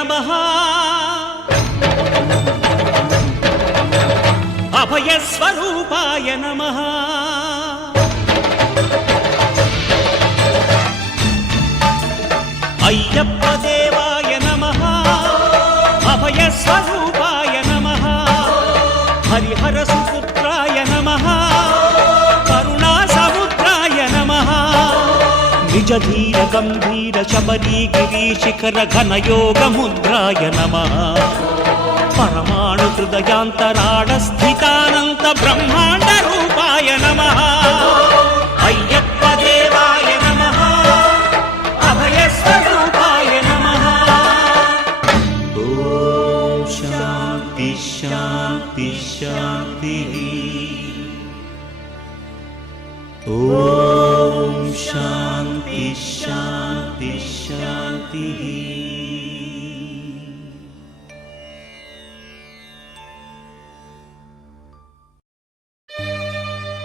नमः अभयस्वरूपाय नमः अय्यप्प देवाय नमः अभयस्वरूपाय नमः हरिहरसुपुत्राय नमः करुणासमुद्राय नमः निजधीर गंभीर शबरीगिरीशिखर घनयोगमुद्राय नमः परमाणु हृदयान्तराळस्थितानन्त ब्रह्माण्ड रूपाय नमः अय्यप्प देवाय नमः अभयस्वरूपाय नमः ॐ शान्ति शान्ति शान्तिः ॐ शान्ति शान्ति शान्तिः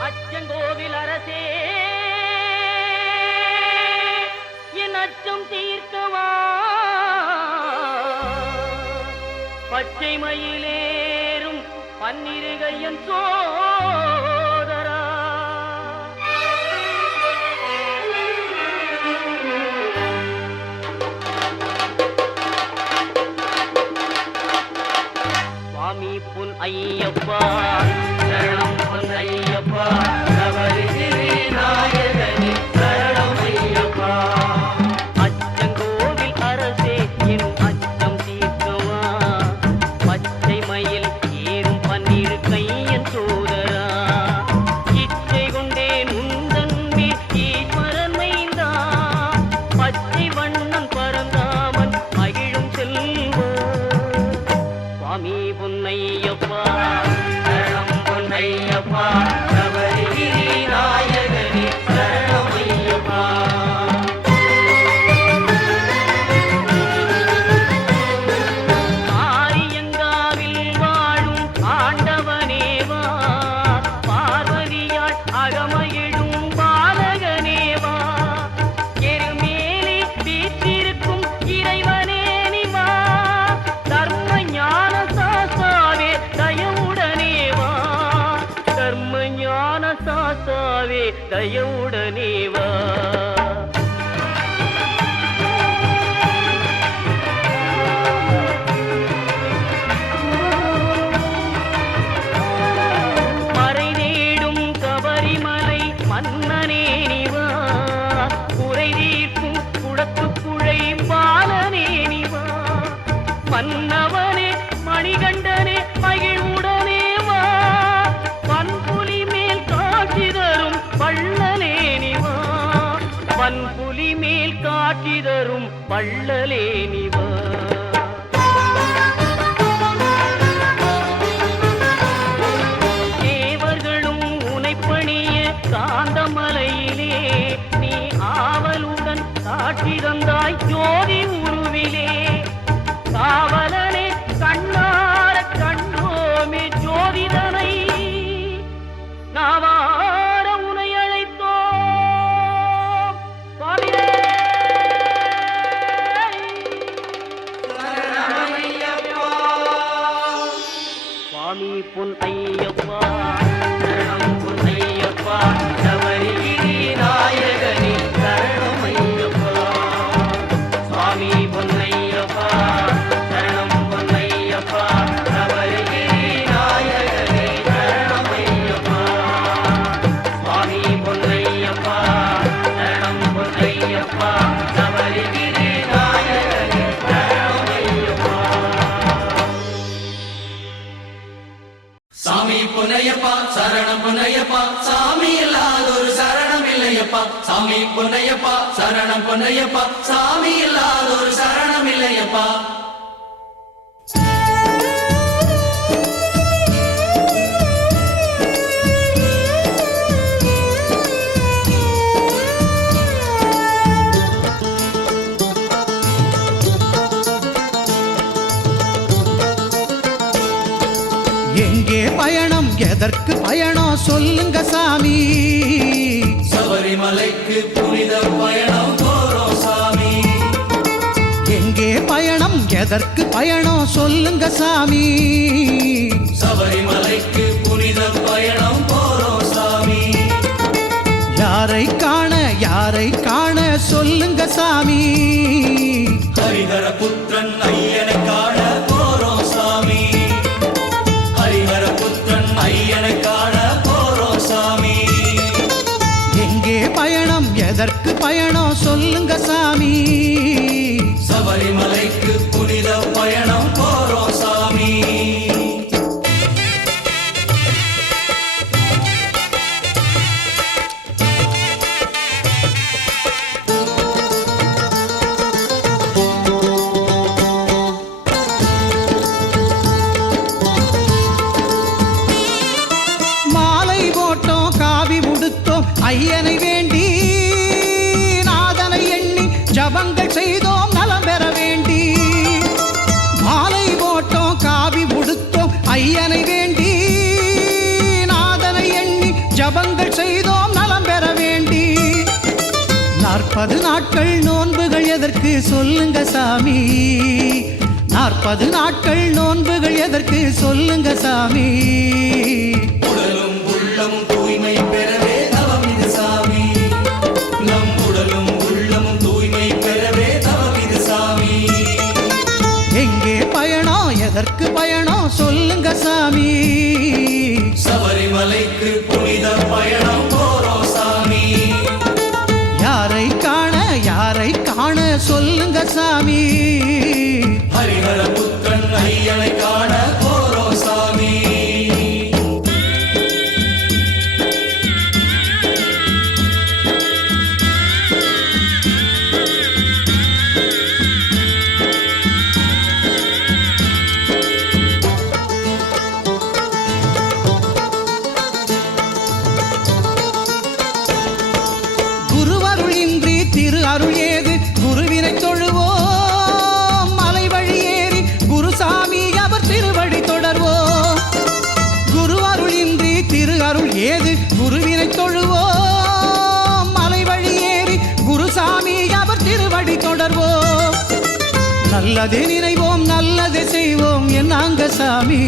அச்சங்கோவில் அரசே என் அச்சம் தீர்க்கவா பச்சை மயிலேறும் பன்னிருகையன் சோதரா சுவாமி புன் ஐயப்பா சரணம் புன் ஐயப்பா நவரிகிரி நாயகனே சரணம் ஐயப்பா அச்சங்கோவில் அரசே என் அச்சம் தீர்க்கவா பச்சை மயில் ஏறும் பன்னிரு கையன் சோதரா இச்சை கொண்டேன் உந்தன் மேல் ஈஸ்வரன் மைந்தா பச்சை வண்ணன் பரந்தாமன் மகிழும் செல்வா சுவாமி பொன்னையப்பா சரணம் பொன்னையப்பா நவரிகிரி நாயகனே சரணம் ஐயப்பா ஆரியங்காவில் வாழும் ஆண்டவனேவா பார்வதியாள் அகமகிழும் பாலகனேவா எருமேலி வீற்றிருக்கும் இறைவனே நிவா தர்ம ஞான சாஸ்தாவே தயவுடனேவா தர்ம ஞான சாஸ்தாவே தயவுடனேவா மறை தேடும் கபரிமலை மன்னனே நிவா குறை தீர்க்கும் குடத்துக்குழை பாலனே நிவா மன்னவனே மணிகண்டனே மகிழ்வுடனே வா பன்புலி மேல் காட்சி தரும் வள்ளலே நிவா பன்புலி மேல் காட்சி தரும் வள்ளலே நிவா தேவர்களும் உனைப்பணிய காந்தமலையிலே நீ ஆவலுடன் காட்சி தந்தாய் ஜோதி உருவிலே காவலனே கண்ணார கண்டோமே ஜோதிதனை நாவார உனை அழைத்தோம் சுவாமியே சுவாமி பொன் ஐயப்பா சரணம் பொன் ஐயப்பா நவரிகிரி நாயகனே சரணம் ஐயப்பா சுவாமி பொன் ஐயப்பா சரணம் பொன் ஐயப்பா நவரிகிரி நாயகனே சரணம் ஐயப்பா சுவாமி பொன் ஐயப்பா சரணம் பொன் ஐயப்பா நவரிகிரி நாயகனே சரணம் ஐயப்பா சாமி பொன்னையப்பா சரணம் பொன்னையப்பா சாமி இல்லாதொரு சரணம் இல்லையப்பா சாமி பொன்னையப்பா சரணம் பொன்னையப்பா சாமி இல்லாதொரு சரணம் இல்லையப்பா எங்கே பயணம் எதற்கு பயணம் சொல்லுங்க சாமி. சபரிமலைக்கு புனித பயணம் போறோம் சாமி. எங்கே பயணம் எதற்கு பயணம் சொல்லுங்க சாமி. சபரிமலைக்கு புனித பயணம் போறோம் சாமி. யாரை காண சொல்லுங்க சாமி. ஹரிஹர புத்திரன் ஐயனை காண போறோம் சாமி. ஹரிஹர புத்திரன் ஐயனை காண போறோம் சாமி. எங்கே பயணம் எதற்கு பயணம் சொல்லுங்க சாமி. சபரிமலைக்கு புனித பயணம் போறோம் சாமி. மாலை போட்டோம் காவி உடுத்தோம் ஐயனை வேண்டி, நாதனை எண்ணி ஜபங்கள் செய்தோம் நலம் பெற வேண்டி. மாலை போட்டோம் காவி உடுத்தோம் ஐயனை வேண்டி, நாதனை எண்ணி ஜபங்கள் செய்தோம் நலம் பெற வேண்டி. 40 நாட்கள் நோன்புகள் எதற்கு சொல்லுங்க சாமி. 40 நாட்கள் நோன்புகள் எதற்கு சொல்லுங்க சாமி. உடலும் உள்ளமும் தூய்மை பெறவே தவம் இது சாமி. நம் உடலும் உள்ளமும் தூய்மை பெறவே தவம் இது சாமி. எங்கே பயணம் எதற்கு பயணம் சொல்லுங்க சாமி. சபரிமலைக்கு புனித பயணம் போறோம் சாமி. யாரை காண சொல்லுங்க சாமி. ஹரிஹர புத்திரன் ஐயனை காண போறோம் சாமி. குருவருள் இன்றி திரு அருள் ஏது, குருவினை தொழுவோம் மலை வழி ஏறி குருசாமி அவர் திருவடி தொடர்வோம். குருவருள் இன்றி திரு அருள் ஏது, குருவினை தொழுவோம் மலை வழி ஏறி குருசாமி அவர் திருவடி தொடர்வோம். நல்லதே நினைவோம் நல்லதே செய்வோம் என்னாங்க சாமி.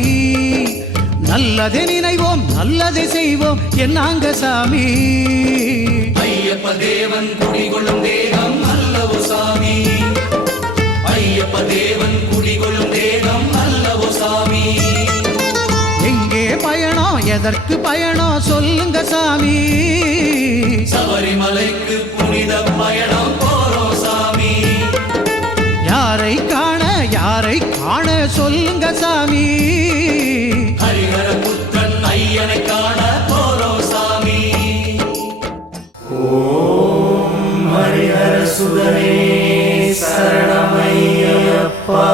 நல்லதே நினைவோம் நல்லதே செய்வோம் என்னாங்க சாமி. ஐயப்ப தேவன் குடிகொள்ளும் தேகம் அல்லவோ சாமி. ஐயப்ப தேவன் குடிகொள்ளும் தேகம் அல்லவோ சாமி. எங்கே பயணம் எதற்கு பயணம் சொல்லுங்க சாமி. சபரிமலைக்கு புனித பயணம் போறோம் சாமி. யாரை காண சொல்லுங்க சாமி. ஹரிஹர புத்திரன் ஐயனை காண போறோம் சாமி. ஓம் ஹரிஹர சுதனே சரணமையப்பா.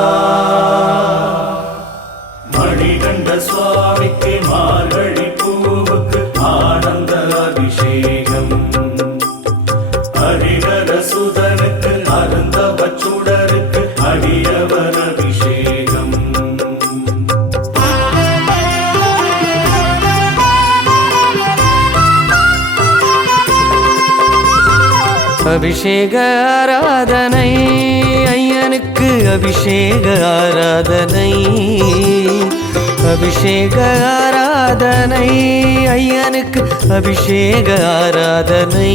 மணிகண்ட சுவாமிக்கு மார்கழி பூவுக்கு ஆனந்த அபிஷேகம். ஹரிஹர சுதனுக்கு அருந்தவ சுடருக்கு அடியவர் அபிஷேகம். அபிஷேக ஆராதனை ஐயனுக்கு அபிஷேக ஆராதனை. அபிஷேக ஆராதனை ஐயனுக்கு அபிஷேக ஆராதனை.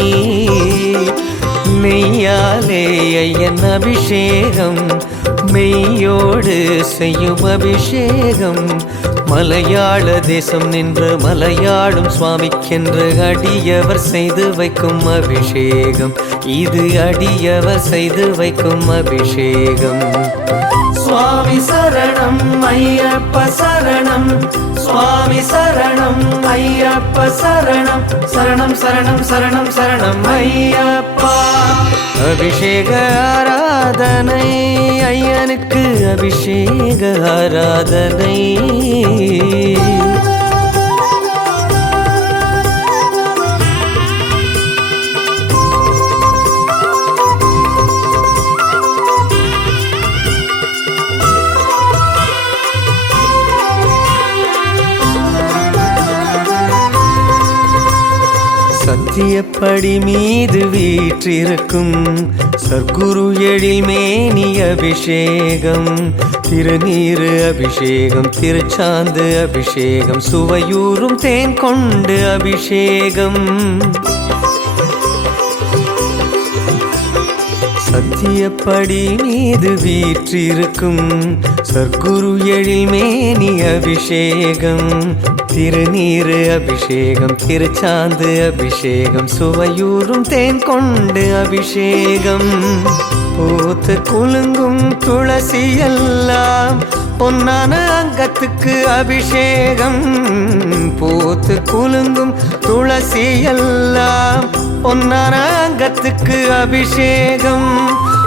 மெய்யாலே ஐயன் அபிஷேகம், மெய்யோடு செய்யும் அபிஷேகம். மலையாள தேசம் நின்று மலையாளும் சுவாமிக்கென்று அடியவர் செய்து வைக்கும் அபிஷேகம். இது அடியவர் செய்து வைக்கும் அபிஷேகம். சுவாமி சரணம் ஐயப்ப சரணம். சுவாமி சரணம் ஐயப்ப சரணம். சரணம் சரணம் சரணம் சரணம் ஐயப்பா. அபிஷேக ஆராதனை ஐயனுக்கு அபிஷேக ஆராதனை. சத்திய சத்தியப்படி மீது வீற்றிருக்கும் சர்க்குரு எழில் மேனி அபிஷேகம் திருநீரு அபிஷேகம் திருச்சாந்து அபிஷேகம் சுவையூறும் தேன் கொண்டு அபிஷேகம் சத்தியப்படி மீது வீற்றிருக்கும் சர்க்குரு எழில் மேனி அபிஷேகம் திருநீரு அபிஷேகம் திருச்சாந்து அபிஷேகம் சுவையூறும் தேன் கொண்டு அபிஷேகம் பூத்து குலுங்கும் துளசி எல்லாம் பொன்னான அங்கத்துக்கு அபிஷேகம் பூத்து குலுங்கும் துளசி எல்லாம் பொன்னான அங்கத்துக்கு அபிஷேகம்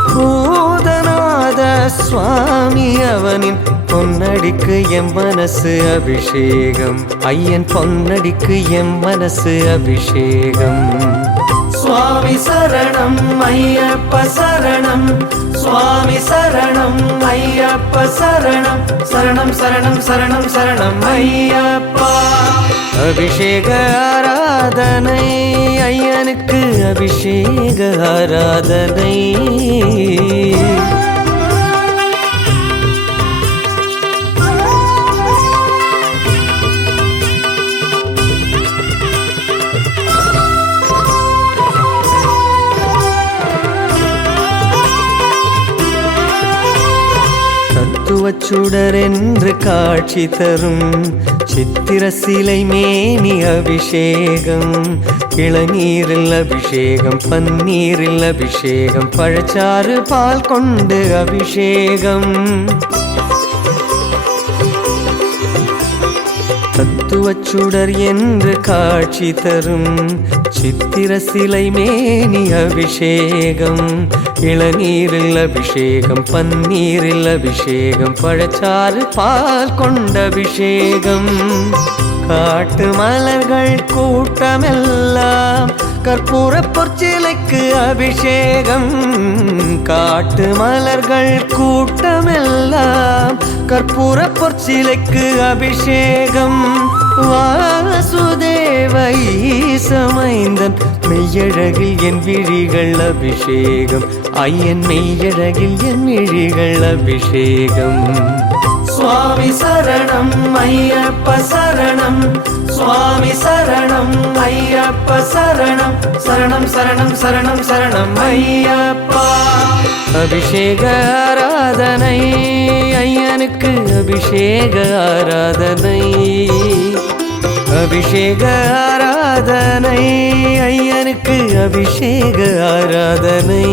பூதநாத சுவாமி அவனின் பொன்னடிக்கு எம் மனசு அபிஷேகம் ஐயன் பொன்னடிக்கு எம் மனசு அபிஷேகம் சுவாமி சரணம் ஐயப்ப சரணம் சுவாமி சரணம் ஐயப்ப சரணம் சரணம் சரணம் சரணம் சரணம் ஐயப்பா அபிஷேக ஆராதனை ஐயனுக்கு அபிஷேக ஆராதனை சுடர் என்று காட்சி தரும் சித்திர சிலை மேனி அபிஷேகம் இளநீரில் அபிஷேகம் பன்னீரில் அபிஷேகம் பழச்சாறு பால் கொண்டு அபிஷேகம் தத்துவச்சுடர் என்று காட்சி தரும் சித்திர சிலை மேனி அபிஷேகம் இளநீரில் அபிஷேகம் பன்னீரில் அபிஷேகம் பழச்சாறு பால் கொண்ட அபிஷேகம் காட்டு மலர்கள் கூட்டமெல்லாம் கற்பூர பொற்சிலைக்கு அபிஷேகம் காட்டு மலர்கள் கூட்டமெல்லாம் கற்பூர பொற்சிலைக்கு அபிஷேகம் வாசுதேவ ஈசமைந்தன் மெய்யழகில் என் விழிகள் அபிஷேகம் ஐயன் மெய்யழகில் என் விழிகள் அபிஷேகம் சுவாமி சரணம் ஐயப்ப சரணம் சுவாமி சரணம் ஐயப்ப சரணம் சரணம் சரணம் சரணம் சரணம் ஐயப்பா அபிஷேக ஆராதனை ஐயனுக்கு அபிஷேக ஆராதனை அபிஷேக ஆராதனை ஐயனுக்கு அபிஷேக ஆராதனை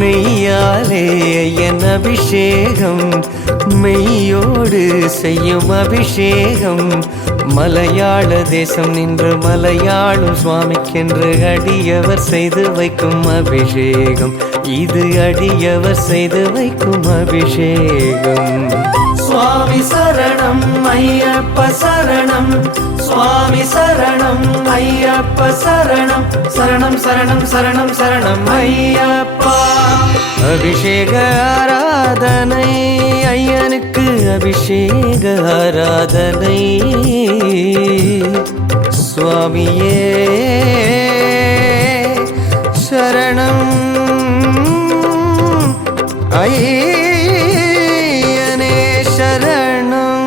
மெய்யாலே ஐயன் அபிஷேகம் மெய்யோடு செய்யும் அபிஷேகம் மலையாள தேசம் நின்று மலையாளும் சுவாமிக்கென்று அடியவர் செய்து வைக்கும் அபிஷேகம் இது அடியவர் செய்து வைக்கும் அபிஷேகம் சுவாமி சரணம் ஐயப்ப சரணம் சுவாமி சரணம் ஐயப்ப சரணம் சரணம் சரணம் சரணம் சரணம் ஐயப்பா அபிஷேக ஆராதனை ஐயனுக்கு அபிஷேக ஆராதனை சுவாமியே சரணம் ஐயனே சரணம்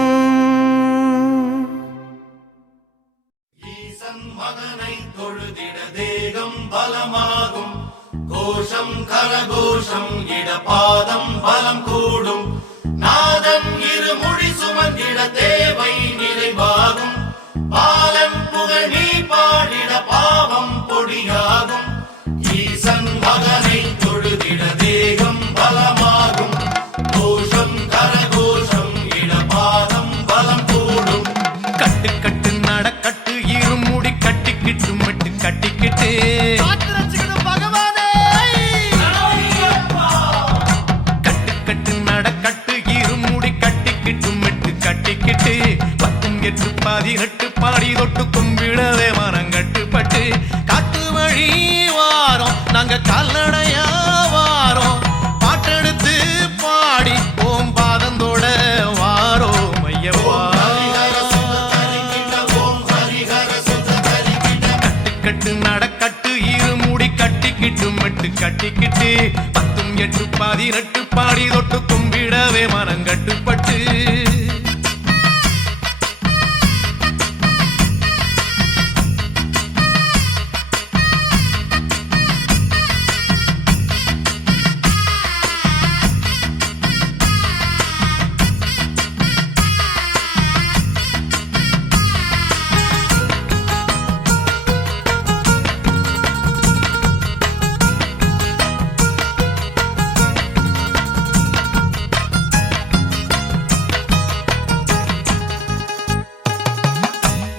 ஈசன் மகனை தொழுதிட தேகம் பலமாகும் கோஷம் கரகோஷம் இடபாதம் பலம் கூடும் நாதன் இருமுடி சுமந்திட தேவை நிறைவாகும் பாலன் புகழ் நீ பாடிட பாவம் பொடியாகும் ஈசன் மகனை தொழுதிட தேகம் பலமாகும் கோஷம் கரகோஷம் இடபாதம் பலம் கூடும் கட்டு கட்டு நடக்கட்டு இருமுடி கட்டிக்கிட்டு மெட்டு கட்டிக்கிட்டு கட்டு கட்டு நடக்கட்டு இருமுடி கட்டிக்கிட்டு மெட்டு கட்டிக்கிட்டு 18 18 பாடி தொட்டு கும்பிடவே மரங்கட்டுப்பட்டு காட்டு வழி வாரோம் நாங்க கால்நடையா வாரோம் பாட்டெடுத்து பாடி ஓம் பாதந்தோட வாரோம் ஐயப்பா கட்டு மெட்டு கட்டிக்கிட்டு 10 8 18 பாடி தொட்டு கும்பிடவே மனம் கட்டுப்பட்டு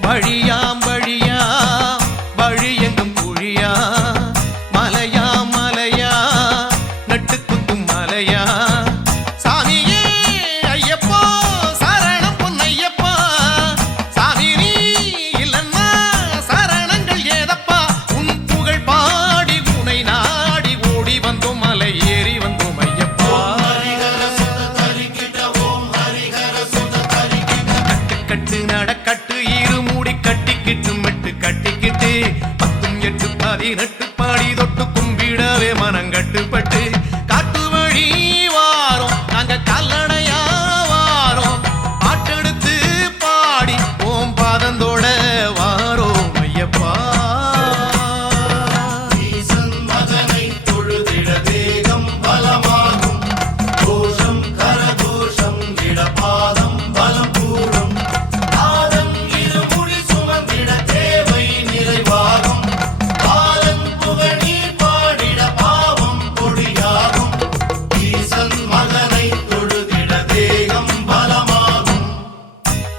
வழியாம் வழியா வழி எங்கும் குழியா மலையா மலையா நட்டு குத்தும் மலையா சாமியே ஐயப்பா சரணம் பொன்னையப்பா சாமி நீ இல்லன்னா சரணங்கள் ஏதப்பா உன் புகழ் பாடி உனை நாடி ஓடி வந்தோம் மலை ஏறி வந்தோம் ஐயப்பா கட்டு நடக்கட்டு கட்டிக்கிட்டு மெட்டு கட்டிக்கிட்டு 10 8 18 பாடி தொட்டு கும்பிடவே மனம் கட்டுப்பட்டு காட்டு வழி வாரோம் நாங்க கல்லணையா வாரோம் பாட்டெடுத்து பாடி ஓம் பாதந்தோட வாரோம் ஐயப்பா மகனை தொழுதிட தேகம் பலமாகும் தோஷம் கரதோஷம் இடபாதம் பலம் கூடும்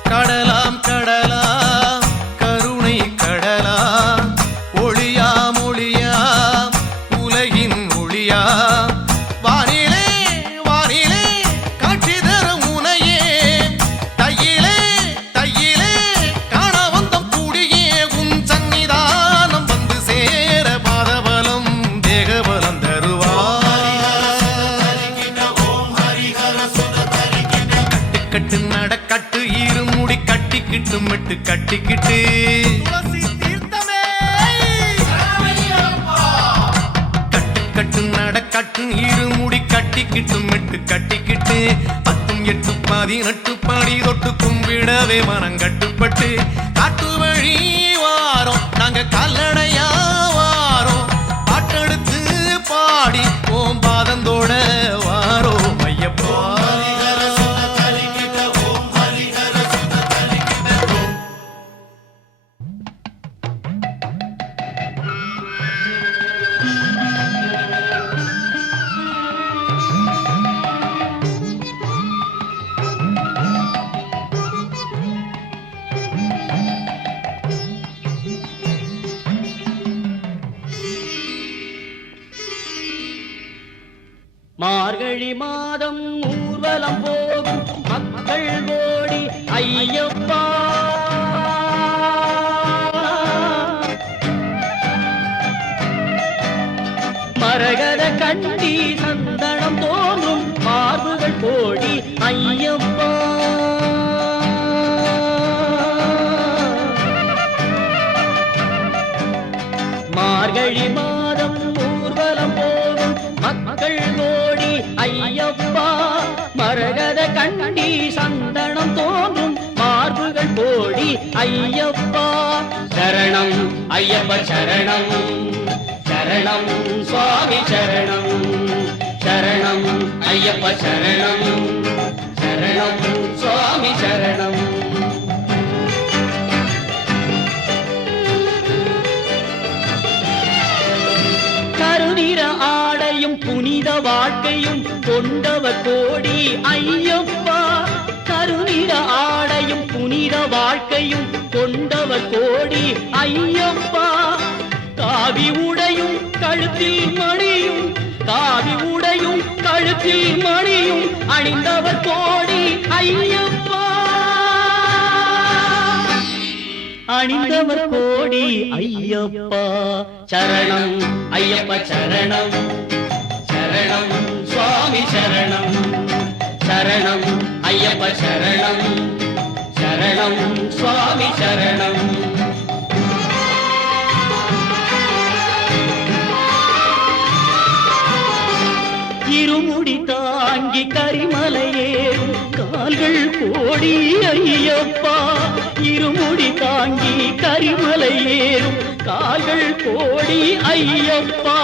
கடலாம் கடலா கருணை கடலா ஒளியா மொழியா உலகின் ஒளியா வானிலே வானிலே காட்சி தரும் உனையே தையிலே தையிலே காண வந்தம் கூடியே உன் சன்னிதானம் வந்து சேர பாதபலம் தேகபலம் கட்டு நடக்கட்டு இருமுடி கட்டிக்கிட்டு மெட்டு கட்டிக்கிட்டு கட்டு நடக்கட்டு இருமுடி கட்டிக்கிட்டு மெட்டு கட்டிக்கிட்டு 10 8 18 பாடி தொட்டு கும்பிடவே மனம் கட்டுப்பட்டு காட்டு வழி வாரோம் நாங்க கல்லணையா வாரோம் பாட்டெடுத்து பாடி ஓம் பாதந்தோட வாரோம் ஐயப்பா மார்கழி மாதம் ஊர்வலம் போகும் மக்கள் ஓடி ஐயப்பா மரகத கண்டி சந்தனம் தோன்றும் மார்புகள் கோடி ஐயப்பா மார்கழி மாதம் ஊர்வலம் போகும் மக்கள் ஓடி ஐயப்பா மரகத கண்டி சந்தனம் தோன்றும் மார்புகள் கோடி ஐயப்பா சரணம் ஐயப்ப சரணம் சரணம் சுவாமி சரணம் சரணம் ஐயப்ப சரணம் சரணம் சுவாமி சரணம் கருநிற ஆடையும் புனித வாழ்க்கையும் கொண்டவர் கோடி ஐயப்பா கருநிற ஆடையும் புனித வாழ்க்கையும் கொண்டவர் கோடி ஐயப்பா காவி உடையும் கழுத்தில் மணியும் காவி உடையும் கழுத்தில் மணியும் அணிந்தவர் கோடி ஐயப்பா அணிந்தவர் கோடி ஐயப்பா சரணம் ஐயப்ப சரணம் சரணம் சுவாமி சரணம் சரணம் ஐயப்ப சரணம் சரணம் சுவாமி சரணம் கால்கள் கோடி ஐயப்பா இருமுடி தாங்கி கரிமலை ஏறும் கால்கள் கோடி ஐயப்பா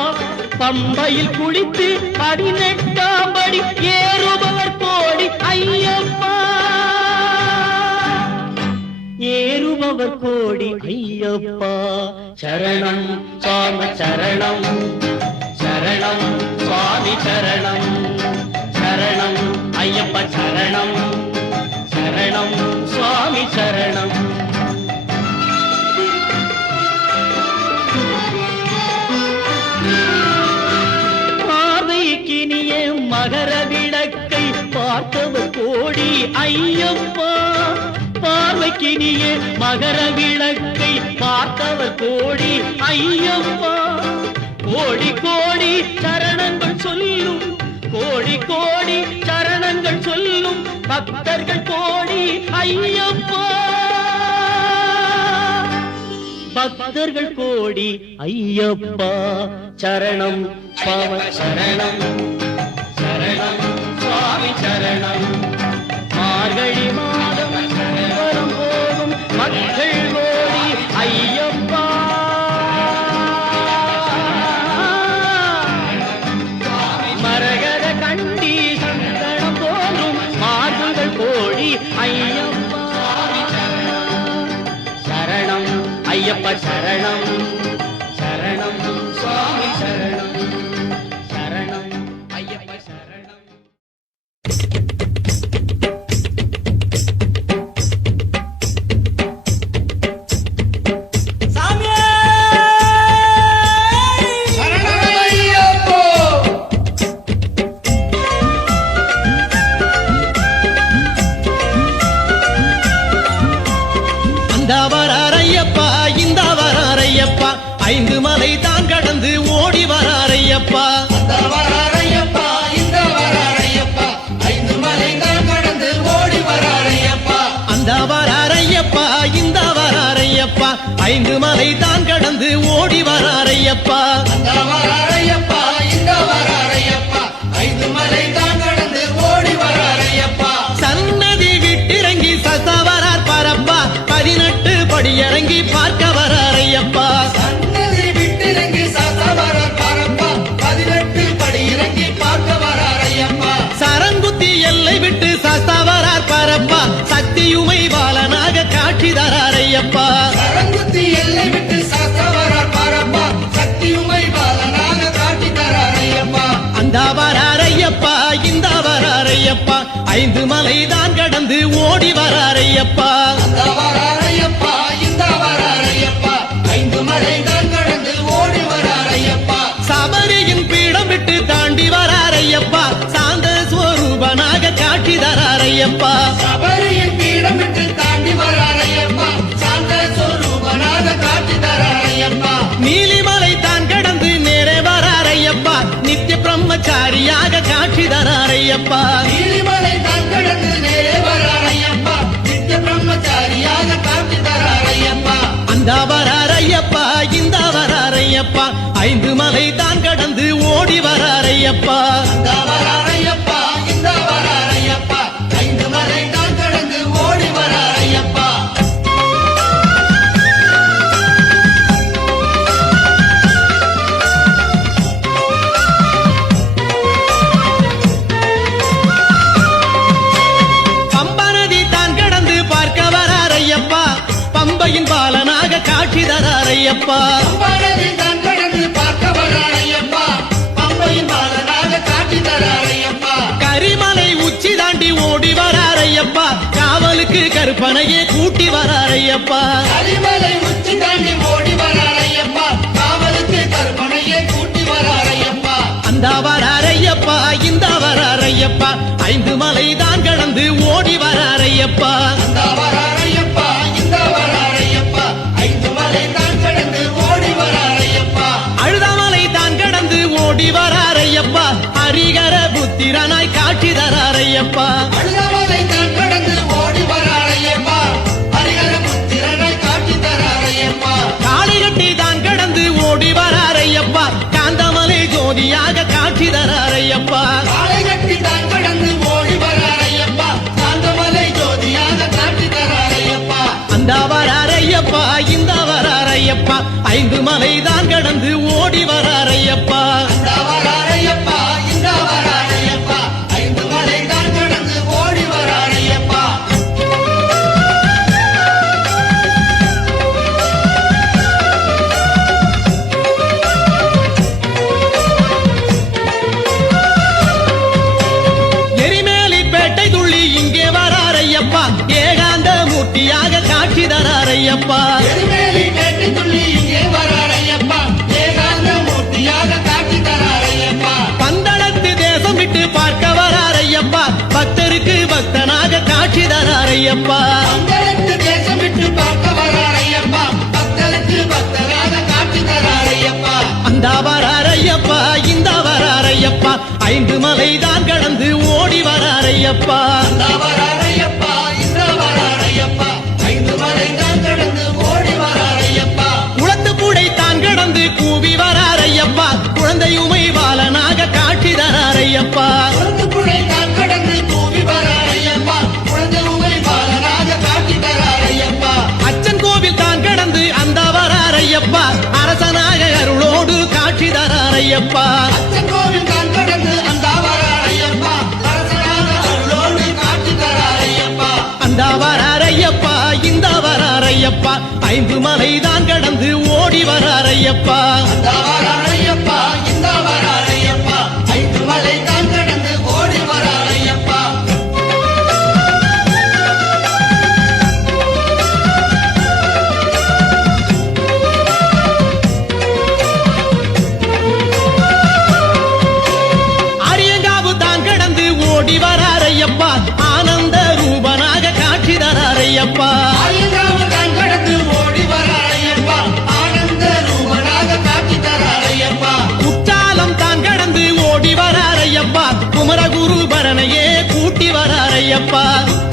பம்பையில் குளித்து 18ஆம் படி ஏறுபவர் கோடி ஐயப்பா ஏறுபவர் கோடி ஐயப்பா சரணம் சுவாமி சரணம் சரணம் சுவாமி சரணம் சரணம் ஐயப்ப சரணம் சரணம் சுவாமி சரணம் பார்வைக்கினிய மகர விளக்கை பார்த்தவர் கோடி ஐயப்பா பார்வைக்கினிய மகர விளக்கை பார்த்தவர் கோடி ஐயப்பா கோடி கோடி சரணங்கள் சொல்லும் கோடி கோடி சரணங்கள் சொல்லும் பக்தர்கள் கோடி ஐயப்பா பக்தர்கள் கோடி ஐயப்பா சரணம் சுவாமி சரணம் சரணம் சுவாமி சரணம் மார்கழி மாதம் வரம் போகும் மக்கள் கோடி ஐயப்பா மரகத கண்டி சந்தனம் போலும் மார்புகள் கோடி ஐயப்பா சரணம் ஐயப்ப சரணம் சரணம் சுவாமி சரணம் சரணம் ஐயப்ப சரணம் இந்த வராரையப்பா 5 மலை தான் கடந்து ஓடி வராரையப்பா அந்த வராரையப்பா இந்த வராரையப்பா 5 மலை தான் கடந்து ஓடி வராரையப்பா அந்த வராரையப்பா இந்த வராரையப்பா 5 மலை தான் கடந்து ஓடி வராரையப்பா அந்த வராரையப்பா இந்த வராரையப்பா 5 மலை தான் கடந்து ஓடி வராரையப்பா சன்னதி விட்டிறங்கி சசவரார் பரப்பா 18 படி இறங்கி பார்க்க வராரையப்பா சன்னதி விட்டிறங்கி சசவரார் பரப்பா 18 படி இறங்கி பார்க்க வராரையப்பா சரங்குத்தி எல்லை விட்டு சசவரார் பரப்பா சக்தியுமை பாலனாக காட்சி தராரையப்பா சரங்குத்தி எல்லை விட்டு சசவரார் பரப்பா சக்தியுமை பாலனாக காட்சி தராரையப்பா அந்த வராரையப்பா இந்த வராரையப்பா 5 மலை தான் கடந்து ஓடி வராரையப்பா அந்த வராரையப்பா இந்த வராரையப்பா 5 மலை தான் கடந்து ஓடி வராரையப்பா சபரியின் பீடம் விட்டு தாண்டி வராரையப்பா சாந்த ஸ்வரூபனாக காட்சி தராரையப்பா சபரியின் பீடம் விட்டு தாண்டி வராரையப்பா சாந்த ஸ்வரூபனாக காட்சி தராரையப்பா நீலிமலை தான் கடந்து நேரே வராரையப்பா நித்திய பிரம்மச்சாரியாக காட்சி தராரையப்பா நீலிமலை தான் கடந்து நேரே வராரையப்பா நித்திய பிரம்மச்சாரியாக காட்சி தராரையப்பா அந்த வராரையப்பா இந்த வராரையப்பா 5 மலை தான் கடந்து ஓடி வராரையப்பா அந்த வராரையப்பா இந்த வராரையப்பா 5 மலை தான் கடந்து ஓடி வராரையப்பா பம்பநதி தான் கடந்து பார்க்க வராரையப்பா பம்பையின் பாலனாக காட்சி தராரையப்பா பம்பநதி தான் கடந்து பார்க்க வராரையப்பா பம்பையின் பாலனாக காட்சி தராரையப்பா கரிமலை உச்சி தாண்டி ஓடி வராரையப்பா காவலுக்கு கருப்பனையே கூட்டி வராரையப்பா கரிமலை உச்சி தாண்டி ஓடி வராரையப்பா காவலுக்கு கற்பனையை கூட்டி வராரையப்பா அந்த வராரையப்பா இந்த வராரையப்பா 5 மலை தான் கடந்து ஓடி வராரையப்பா அந்த வராரையப்பா இந்த வராரையப்பா 5 மலை தான் கடந்து ஓடி வராரையப்பா அழுதமலை தான் கடந்து ஓடி வராரையப்பா ஹரிகர புத்திரனாய் காட்சி தராரையப்பா அழுதமலை தான் கடந்து ஓடி வராரையப்பா ஹரிஹர புத்திரனை காட்சி தராரையப்பா ஐயப்பா எருமேலி கேட்டு துள்ளி இங்கே வரார் ஐயப்பா ஏகாந்த மூர்த்தியாக காட்சி தரார் ஐயப்பா பந்தளத்து தேசம் விட்டு பார்க்க வரார் ஐயப்பா பக்தருக்கு பக்தனாக காட்சி தரார் ஐயப்பா பந்தளத்து தேசம் விட்டு பார்க்க வரார் ஐயப்பா பக்தருக்கு பக்தராக காட்சி தரார் ஐயப்பா அந்த வரார் ஐயப்பா இந்த வரார் ஐயப்பா 5 மலை தான் கடந்து ஓடி வரார் ஐயப்பா அந்த வரார் ஐயப்பா இந்த வரார் ஐயப்பா 5 மலை தான் கடந்து ஓடி வரார் ஐயப்பா குளத்து கூடை தான் கடந்து கூவி வரார் ஐயப்பா குழந்தையுமை பாலனாக காட்சி தரார் ஐயப்பா குளத்துக்குள்ளே தான் கடந்து கூவி வரார் ஐயப்பா குழந்தை உமை பாலனாக காட்சி தரார் ஐயப்பா அச்சன் கோவில் தான் கடந்து அந்த வரார் ஐயப்பா அரசனாக அருளோடு காட்சி தரார் ஐயப்பா அச்சன் கோவில் தான் கடந்து அந்த வரார் ஐயப்பா அரசனாக அருளோடு காட்சி தரார் ஐயப்பா அந்த வரார் ஐயப்பா இந்த வரார் ஐயப்பா 5 மலை தான் கடந்து ஓடி வரார் ஐயப்பா அந்த வரார் ஐயப்பா இந்த வரார் ஐயப்பா 5 மலை தான் கடந்து ஓடி வரார் ஐயப்பா அரியங்காவு தான் கடந்து ஓடி வரார் ஐயப்பா ஆனந்த ரூபனாக காட்சி தரார் ஐயப்பா ஆயுதாவு தான் கடந்து ஓடி வரார் ஐயப்பா ஆனந்த ரூபனாக காட்சி தரார் ஐயப்பா குற்றாலம் தான் கடந்து ஓடி வரார் ஐயப்பா குமரகுரு பரணையே கூட்டி வரார் ஐயப்பா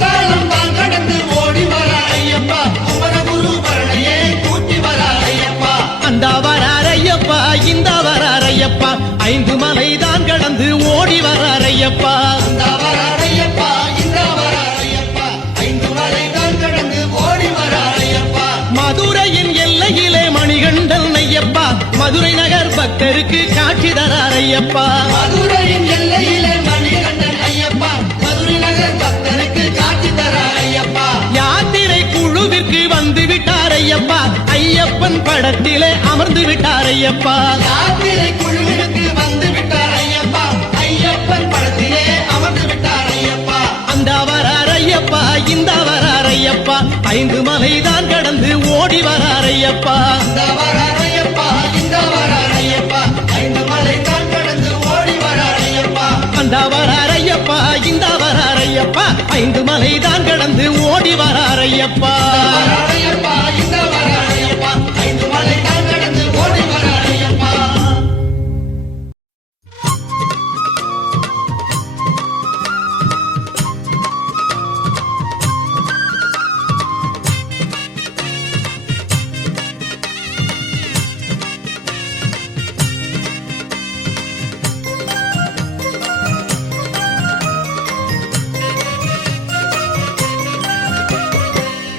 காலம் தான் கடந்து ஓடி வரார் ஐயப்பா குமரகுரு பரணையே கூட்டி வரார் ஐயப்பா அந்த வரார் ஐயப்பா இந்த வரார் ஐயப்பா 5 மலை தான் கடந்து ஓடி வரார் ஐயப்பா அந்த வரார் ஐயப்பா இந்த வரார் ஐயப்பா 5 மலை தான் கடந்து ஓடி வரார் ஐயப்பா மதுரையின் எல்லையிலே மணிகண்டன் ஐயப்பா மதுரை நகர் பக்தருக்கு காட்சி தரார் ஐயப்பா மதுரையின் எல்லையிலே மணிகண்டன் ஐயப்பா மதுரை நகர் பக்தருக்கு காட்சி தரார் ஐயப்பா யாத்திரை குழுவிற்கு வந்து விட்டார் ஐயப்பா ஐயப்பன் படத்திலே அமர்ந்து விட்டார் ஐயப்பா யாத்திரை குழுவிற்கு வந்து விட்டார் ஐயப்பா ஐயப்பன் படத்திலே அமர்ந்து விட்டார் ஐயப்பா அந்த வரார் ஐயப்பா இந்த வரார் ஐயப்பா 5 மலை தான் கடந்து ஓடி வரார் ஐயப்பா இந்த வரார் ஐயப்பா இந்த வரார் ஐயப்பா 5 மலை தான் கடந்து ஓடி வரார் ஐயப்பா அந்த வரார் ஐயப்பா இந்த வரார் ஐயப்பா 5 மலை தான் கடந்து ஓடி வரார் ஐயப்பா வரார் ஐயப்பா இந்த வரார் ஐயப்பா 5 மலை தான் கடந்து ஓடி வரார் ஐயப்பா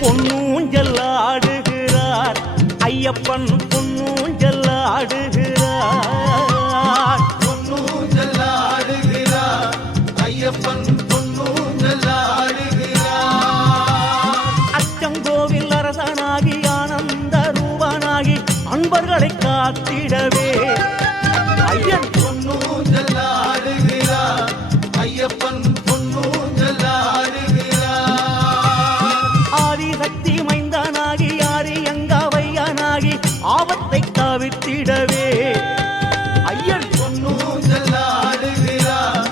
பொன்னூஞ்சல் ஆடுகிறார் ஐயப்பன் பொன்னூஞ்சல் ஆடுகிறார் பொன்னூஞ்சல் ஆடுகிறார் ஐயப்பன் பொன்னூஞ்சல் ஆடுகிறார் அச்சங்கோவில் அரசனாகி ஆனந்த ரூபனாகி அன்பர்களை காத்திடவே ஐயன் பொன்னூஞ்சல் ஆடுகிறார் ஐயப்பன் பொன்னூஞ்சல் ஆடுகிறார் ஆதிசக்தி மைந்தனாகி ஆரியங்காவையனாகி ஆபத்தை தவிர்த்திடவே ஐயன் பொன்னூஞ்சல் ஆடுகிறார்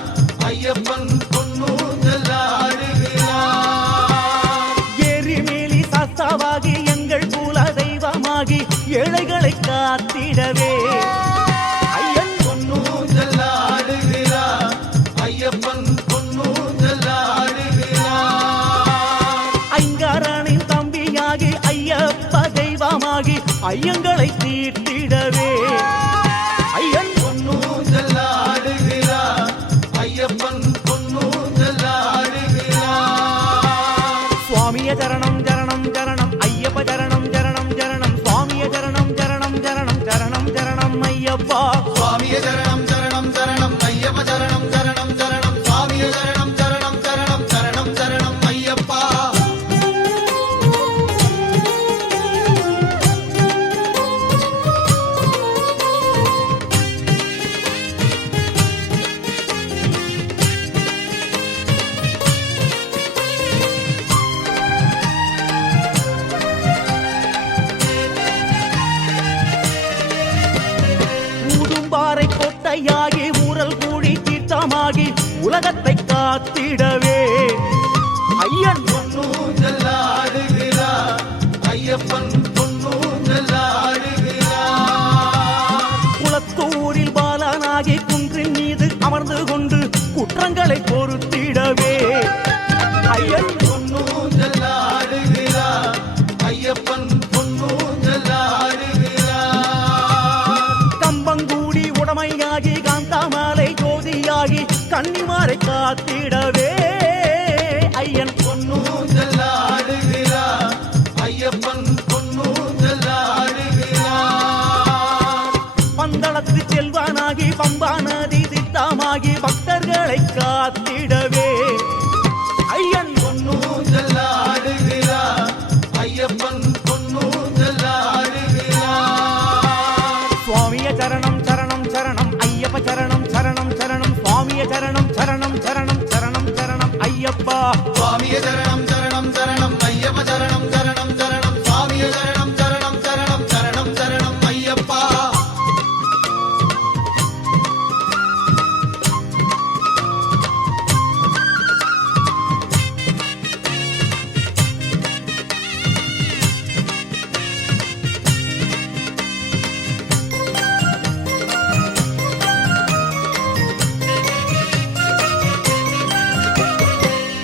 ஐயப்பன் பொன்னூஞ்சல் ஆடுகிறார் எரிமேலி சாஸ்தாவாகி எங்கள் குல தெய்வமாகி ஏழைகளை காத்திடவே ஐயன் பொன்னூஞ்சல் ஆடுகிறார் ஐயப்பன் பொன்னூஞ்சல் ஆடுகிறார் ஐங்காரனின் தம்பியாகி ஐயப்ப தெய்வமாகி ஐயங்களை தீர்த்திடவே ஐயன் பொன்னூஞ்சல் ஆடுகிறார் ஐயப்பன் பொன்னூஞ்சல் ஆடுகிறார் சுவாமிய சரணம் சரணம் சரணம் ஐயப்ப சரணம் சரணம் சரணம் சுவாமிய சரணம் சரணம் சரணம் சரணம் சரணம் ஐயப்பா சுவாமிய சரணம் சரணம் சரணம் ஐயப்ப சரணம் சரணம் சரணம் சுவாமிய சரணம் சரணம் சரணம் சரணம் சரணம் ஐயப்பா உமையாகி ஊரல் கூடி தீர்த்தமாகி உலகத்தை காத்திடவே ஐயன் பொன்னூஞ்சல் ஆடுகிறார் ஐயப்பன் பொன்னூஞ்சல் ஆடுகிறார் குளத்தூரில் பாலனாகி குன்றின் மீது அமர்ந்து கொண்டு குற்றங்களை பொறுத்திடவே ஐயன் பொன்னூஞ்சல் ஆடுகிறார் ஐயப்பன் பொன்னூஞ்சல் ஆடுகிறார் கம்பங்கூடி உடமையாகி காந்தாமலை ஜோதியாகி கன்னிமாரை காத்திடவே ஐயன் பொன்னூஞ்சல் ஆடுகிறார் ஐயப்பன் பொன்னூஞ்சல் ஆடுகிறார் பந்தளத்து செல்வானாகி பம்பா நதி திட்டமாகி பக்தர்களை காத்திடவே ஐயன் பொன்னூஞ்சல் ஆடுகிறார் ஐயப்பன் பொன்னூஞ்சல் ஆடுகிறார் சுவாமிய சரணம் சரணம் சரணம் ஐயப்ப சரணம் சரணம் சரணம் சுவாமிய சரணம் சரணம் சரணம் சரணம் சரணம் ஐயப்பா சுவாமிய சரணம் சரணம் சரணம் ஐயப்ப சரணம் சரணம் சரணம் சுவாமிய சரணம் சரணம் சரணம் சரணம் சரணம் ஐயப்பா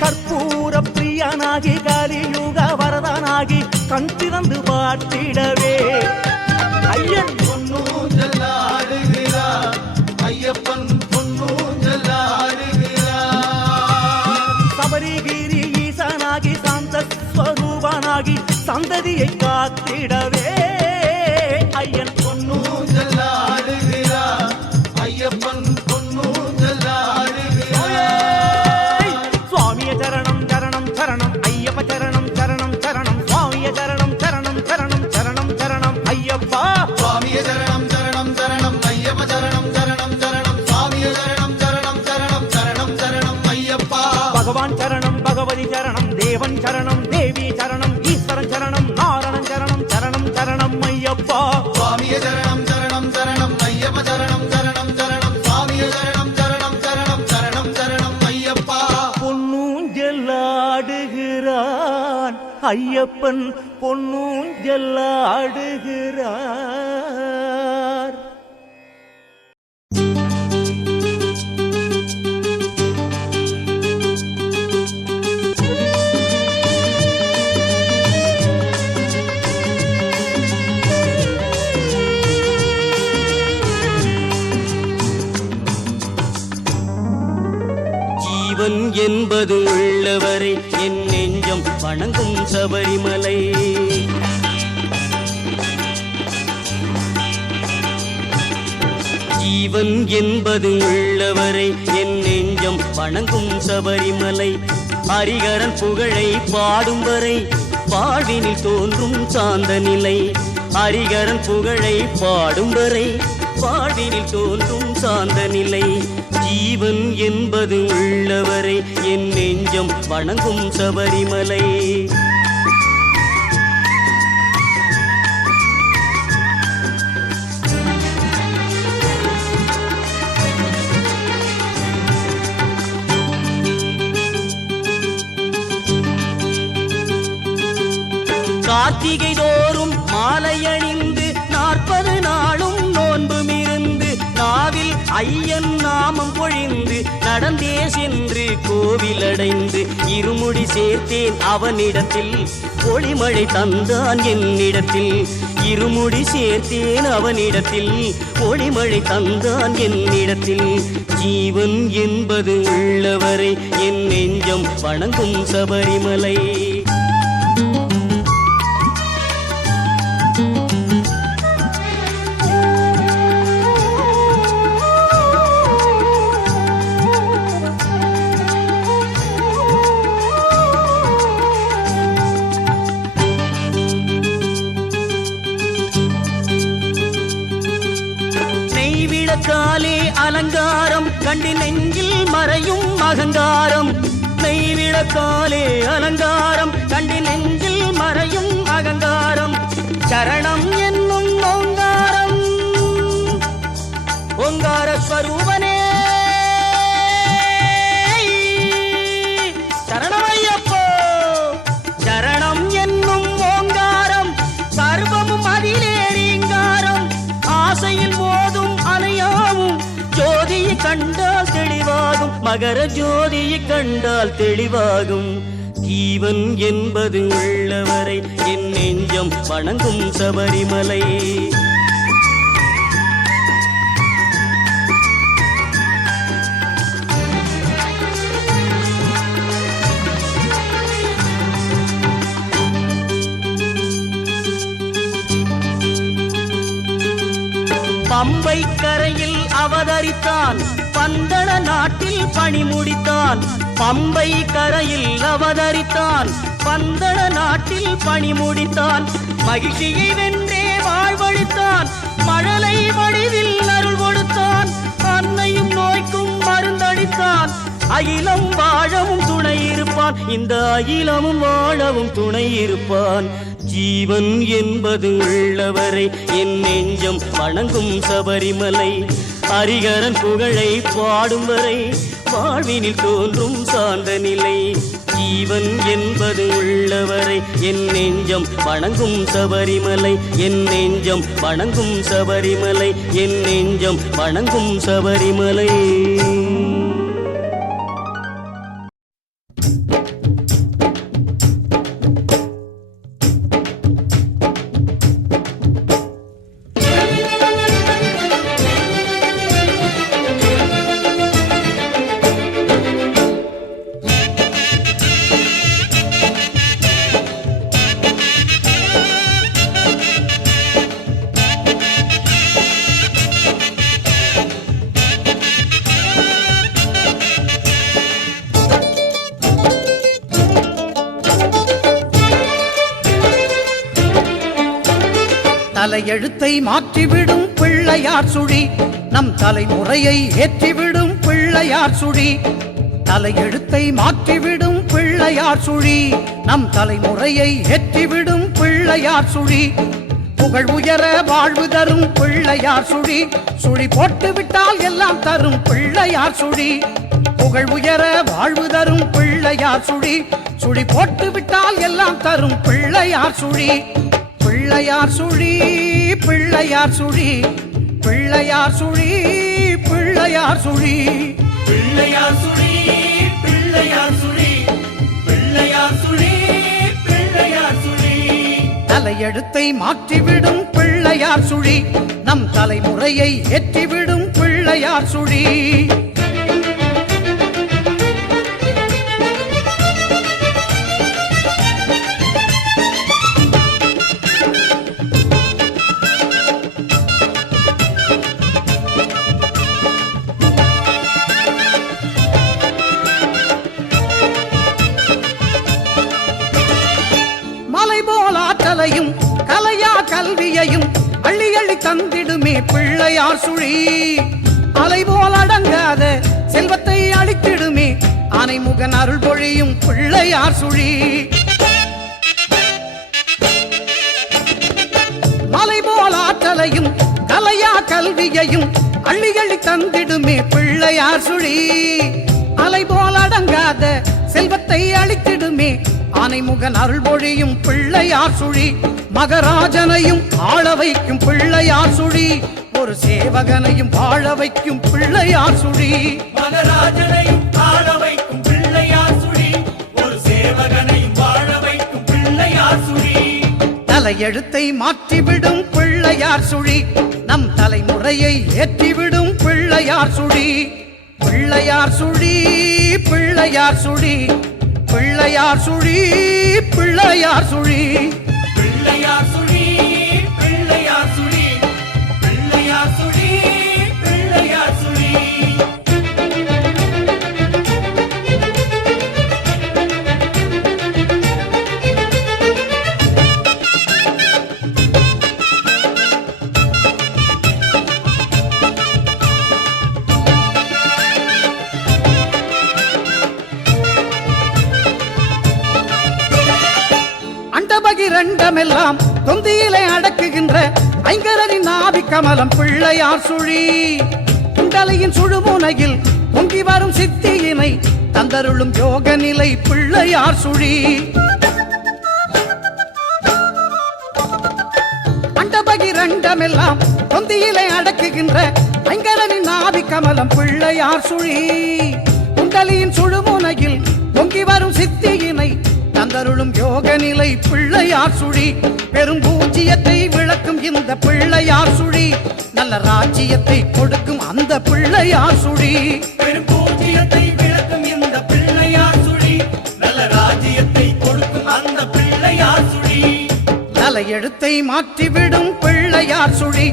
கற்பூர பிரியனாகி கலியுக வரதனாகி கண் திறந்து பார்த்திடவே ஐயன் பொன்னூஞ்சல் ஆடுகிறார் ஐயப்பன் பொன்னூஞ்சல் ஆடுகிறார் சபரிகிரி ஈசனாகி சாந்த ஸ்வரூபனாகி சந்ததியை காத்திடவே ஐயன் பொன்னூஞ்சல் ஆடுகிறார் ஐயப்பன் பொன்னூஞ்சல் ஆடுகிறார் சுவாமிய சரணம் சரணம் சரணம் ஐயப்ப சரணம் சரணம் சரணம் சுவாமிய சரணம் சரணம் சரணம் சரணம் சரணம் ஐயப்பா சுவாமிய சரணம் சரணம் சரணம் ஐயப்ப சரணம் சரணம் சரணம் சுவாமிய சரணம் சரணம் சரணம் சரணம் சரணம் ஐயப்பா பகவான் சரணம் பகவதி சரணம் தேவன் சரணம் தேவி சரணம் ஈஸ்வரன் சரணம் நாரணன் சரணம் சரணம் சரணம் ஐயப்பா சுவாமிய சரணம் சரணம் சரணம் ஐயப்ப சரணம் சரணம் சரணம் சுவாமிய சரணம் சரணம் சரணம் சரணம் சரணம் ஐயப்பா பொன்னூஞ்சலாடுகிறான் ஐயப்பன் பொன்னூஞ்சலாடுகிறார் ஜீவன் என்பது உள்ளவரை என் நெஞ்சம் வணங்கும் சபரிமலை ஜீவன் என்பது உள்ளவரை என் நெஞ்சம் வணங்கும் சபரிமலை ஹரிகரன் புகழை பாடும் வரை வாழ்வினில் தோன்றும் சாந்த நிலை ஹரிகரன் புகழை பாடும் வரை வாழ்வினில் தோன்றும் சாந்த நிலை ஜீவன் என்பது உள்ளவரை என் நெஞ்சம் வணங்கும் சபரிமலை கார்த்திகை தோறும் மாலை அணிந்து 40 நாளும் நோன்புமிருந்து நாவில் ஐயன் நாமம் பொழிந்து நடந்தே சென்று கோவிலடைந்து இருமுடி சேர்த்தேன் அவனிடத்தில் ஒளிமழை தந்தான் என்னிடத்தில் இருமுடி சேர்த்தேன் அவனிடத்தில் ஒளிமழை தந்தான் என்னிடத்தில் ஜீவன் என்பது உள்ளவரை என் நெஞ்சம் வணங்கும் சபரிமலை நெய்விளக்காலே அலங்காரம் கண்டு நெஞ்சில் மறையும் அகங்காரம் நெய்விளக்காலே அலங்காரம் கண்டு நெஞ்சில் மறையும் அகங்காரம் சரணம் என்னும் ஓங்காரம் ஓங்கார ஸ்வரூபனே சரணமையப்போ. சரணம் என்னும் ஓங்காரம் சர்வமும் அதிலே ரீங்காரம். ஆசையில் மோதும் அலையாவும் ஜோதியை கண்டால் தெளிவாகும். மகர ஜோதியை கண்டால் தெளிவாகும். ஜீவன் என்பது உள்ளவரை என் நெஞ்சம் வணங்கும் சபரிமலை. பம்பை கரையில் அவதரித்தான், பந்தள நாட்டில் பணி முடித்தான். பம்பை கரையில் அவதரித்தான், பந்தள நாட்டில் பணி முடித்தான். மகிழ்ச்சியை வென்றே வாழ்வழித்தான், மழலை வடிவில் அருள் கொடுத்தான். அன்னையும் நோய்க்கும் மருந்தளித்தான், அகிலம் வாழவும் துணை இருப்பான். இந்த அகிலமும் வாழவும் துணை இருப்பான். ஜீவன் என்பது உள்ளவரை என் நெஞ்சம் வணங்கும் சபரிமலை. ஹரிகரன் புகழை பாடும் வரை வாழ்வினில் தோன்றும் சார்ந்த நிலை. ஜீவன் என்பது உள்ளவரை என் நெஞ்சம் வணங்கும் சபரிமலை. என் நெஞ்சம் வணங்கும் சபரிமலை. என் நெஞ்சம் வணங்கும் சபரிமலை. தலையெழுத்தை மாற்றிவிடும் பிள்ளையார் சுழி, நம் தலைமுறையை ஏற்றிவிடும் பிள்ளையார் சுழி. தலையெழுத்தை மாற்றிவிடும் பிள்ளையார் சுழி, நம் தலைமுறையை ஏற்றிவிடும் பிள்ளையார் சுழி. புகழ் உயர வாழ்வு தரும் பிள்ளையார் சுழி, சுழி போட்டு விட்டால் எல்லாம் தரும் பிள்ளையார் சுழி. புகழ் உயர வாழ்வு தரும் பிள்ளையார் சுழி, சுழி போட்டு விட்டால் எல்லாம் தரும் பிள்ளையார் சுழி. பிள்ளையார் சுழி, பிள்ளையார் சுழி, பிள்ளையார் சுழி, பிள்ளையார் சுழி. பிள்ளையார் சுழி, பிள்ளையார் சுழி, பிள்ளையார் சுழி, பிள்ளையார் சுழி. தலையெழுத்தை மாற்றிவிடும் பிள்ளையார் சுழி, நம் தலைமுறையை ஏற்றிவிடும் பிள்ளையார் சுழி. கலையா கல்வியையும் அள்ளி அள்ளி தந்திடுமே பிள்ளையார் சுழி. அலை போல் அடங்காத செல்வத்தை அளித்திடுமே ஆனைமுகன் அருள் பொழியும் பிள்ளையார் சுழி. மலை போல் ஆற்றலையும் கலையா கல்வியையும் அள்ளி அள்ளி தந்திடுமே பிள்ளையார் சுழி. அலை போல் அடங்காத செல்வத்தை அளித்திடுமே ஆனைமுகன் அருள் பொழியும் பிள்ளையார் சுழி. மகராஜனையும் ஆள வைக்கும் பிள்ளையார் சுழி, ஒரு சேவகனையும் வாழ வைக்கும் பிள்ளையார் சுழி. மகராஜனையும் ஆள வைக்கும் பிள்ளையார் சுழி, ஒரு சேவகனையும் வாழ வைக்கும் பிள்ளையார் சுழி. தலையெழுத்தை மாற்றிவிடும் பிள்ளையார் சுழி, நம் தலைமுறையை ஏற்றிவிடும் பிள்ளையார் சுழி. பிள்ளையார் சுழி, பிள்ளையார் சுழி, பிள்ளையார் சுழி, பிள்ளையார் சுழி. பிள்ளையார் சுழி, பிள்ளையார் சுழி, பிள்ளையார் சுழி, பிள்ளையார் சுழி. இரண்டமெல்லாம் தொந்தியிலே அடக்குகின்ற ஐங்கரனின் நாவி கமலம் பிள்ளையார் சுழி. குண்டலையின் சுழுமுனையில் பொங்கி வரும் சித்தியினை தந்தருளும் யோக நிலை பிள்ளையார் சுழி. அண்டபகிரண்டமெல்லாம் தொந்தியிலே அடக்குகின்ற ஐங்கரனின் ஆவி கமலம் பிள்ளையார் சுழி. குண்டலியின் சுழுமுனையில் பொங்கி வரும் சித்தியினை தந்தருளும் யோக நிலை பிள்ளையார் சுழி. பெரும் பூஜ்ஜியத்தை விளக்கும் இந்த பிள்ளையார் சுழி, நல்ல ராஜ்ஜியத்தை கொடுக்கும் அந்த பிள்ளையார் சுழி. பெரும் பூஜ்ஜியத்தை விளக்கும் இந்த பிள்ளையார் சுழி, நல்ல ராஜ்ஜியத்தை கொடுக்கும் அந்த பிள்ளையார் சுழி. தலையெழுத்தை மாற்றிவிடும் பிள்ளையார் சுழி,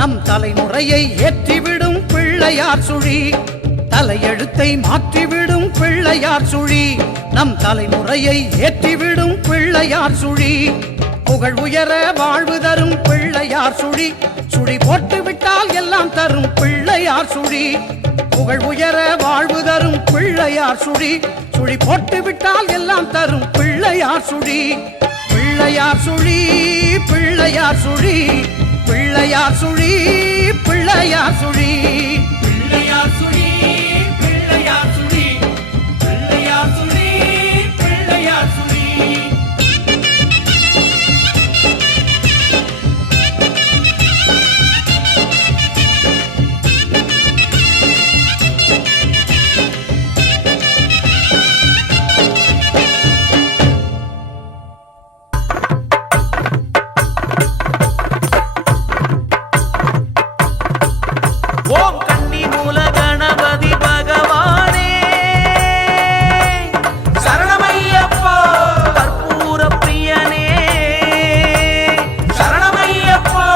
நம் தலைமுறையை ஏற்றிவிடும் பிள்ளையார் சுழி. தலையெழுத்தை மாற்றிவிடும் பிள்ளையார் சுழி, நம் தலைமுறையை ஏற்றிவிடும் பிள்ளையார் சுழி. புகழ் உயர வாழ்வு தரும் பிள்ளையார் சுழி, சுழி போட்டு விட்டால் எல்லாம் தரும் பிள்ளையார் சுழி. புகழ் உயர வாழ்வு தரும் பிள்ளையார் சுழி, சுழி போட்டு விட்டால் எல்லாம் தரும் பிள்ளையார் சுழி. பிள்ளையார் சுழி, பிள்ளையார் சுழி, பிள்ளையார் சுழி, பிள்ளையார் சுழி. பிள்ளையார் சுழி, பிள்ளையார் சுழி, பிள்ளையார் சுழி, பிள்ளையார் சுழி. ஓம் கன்னி மூல கணபதி பகவானே சரணமையப்பா, கற்பூர பிரியனே சரணமையப்பா.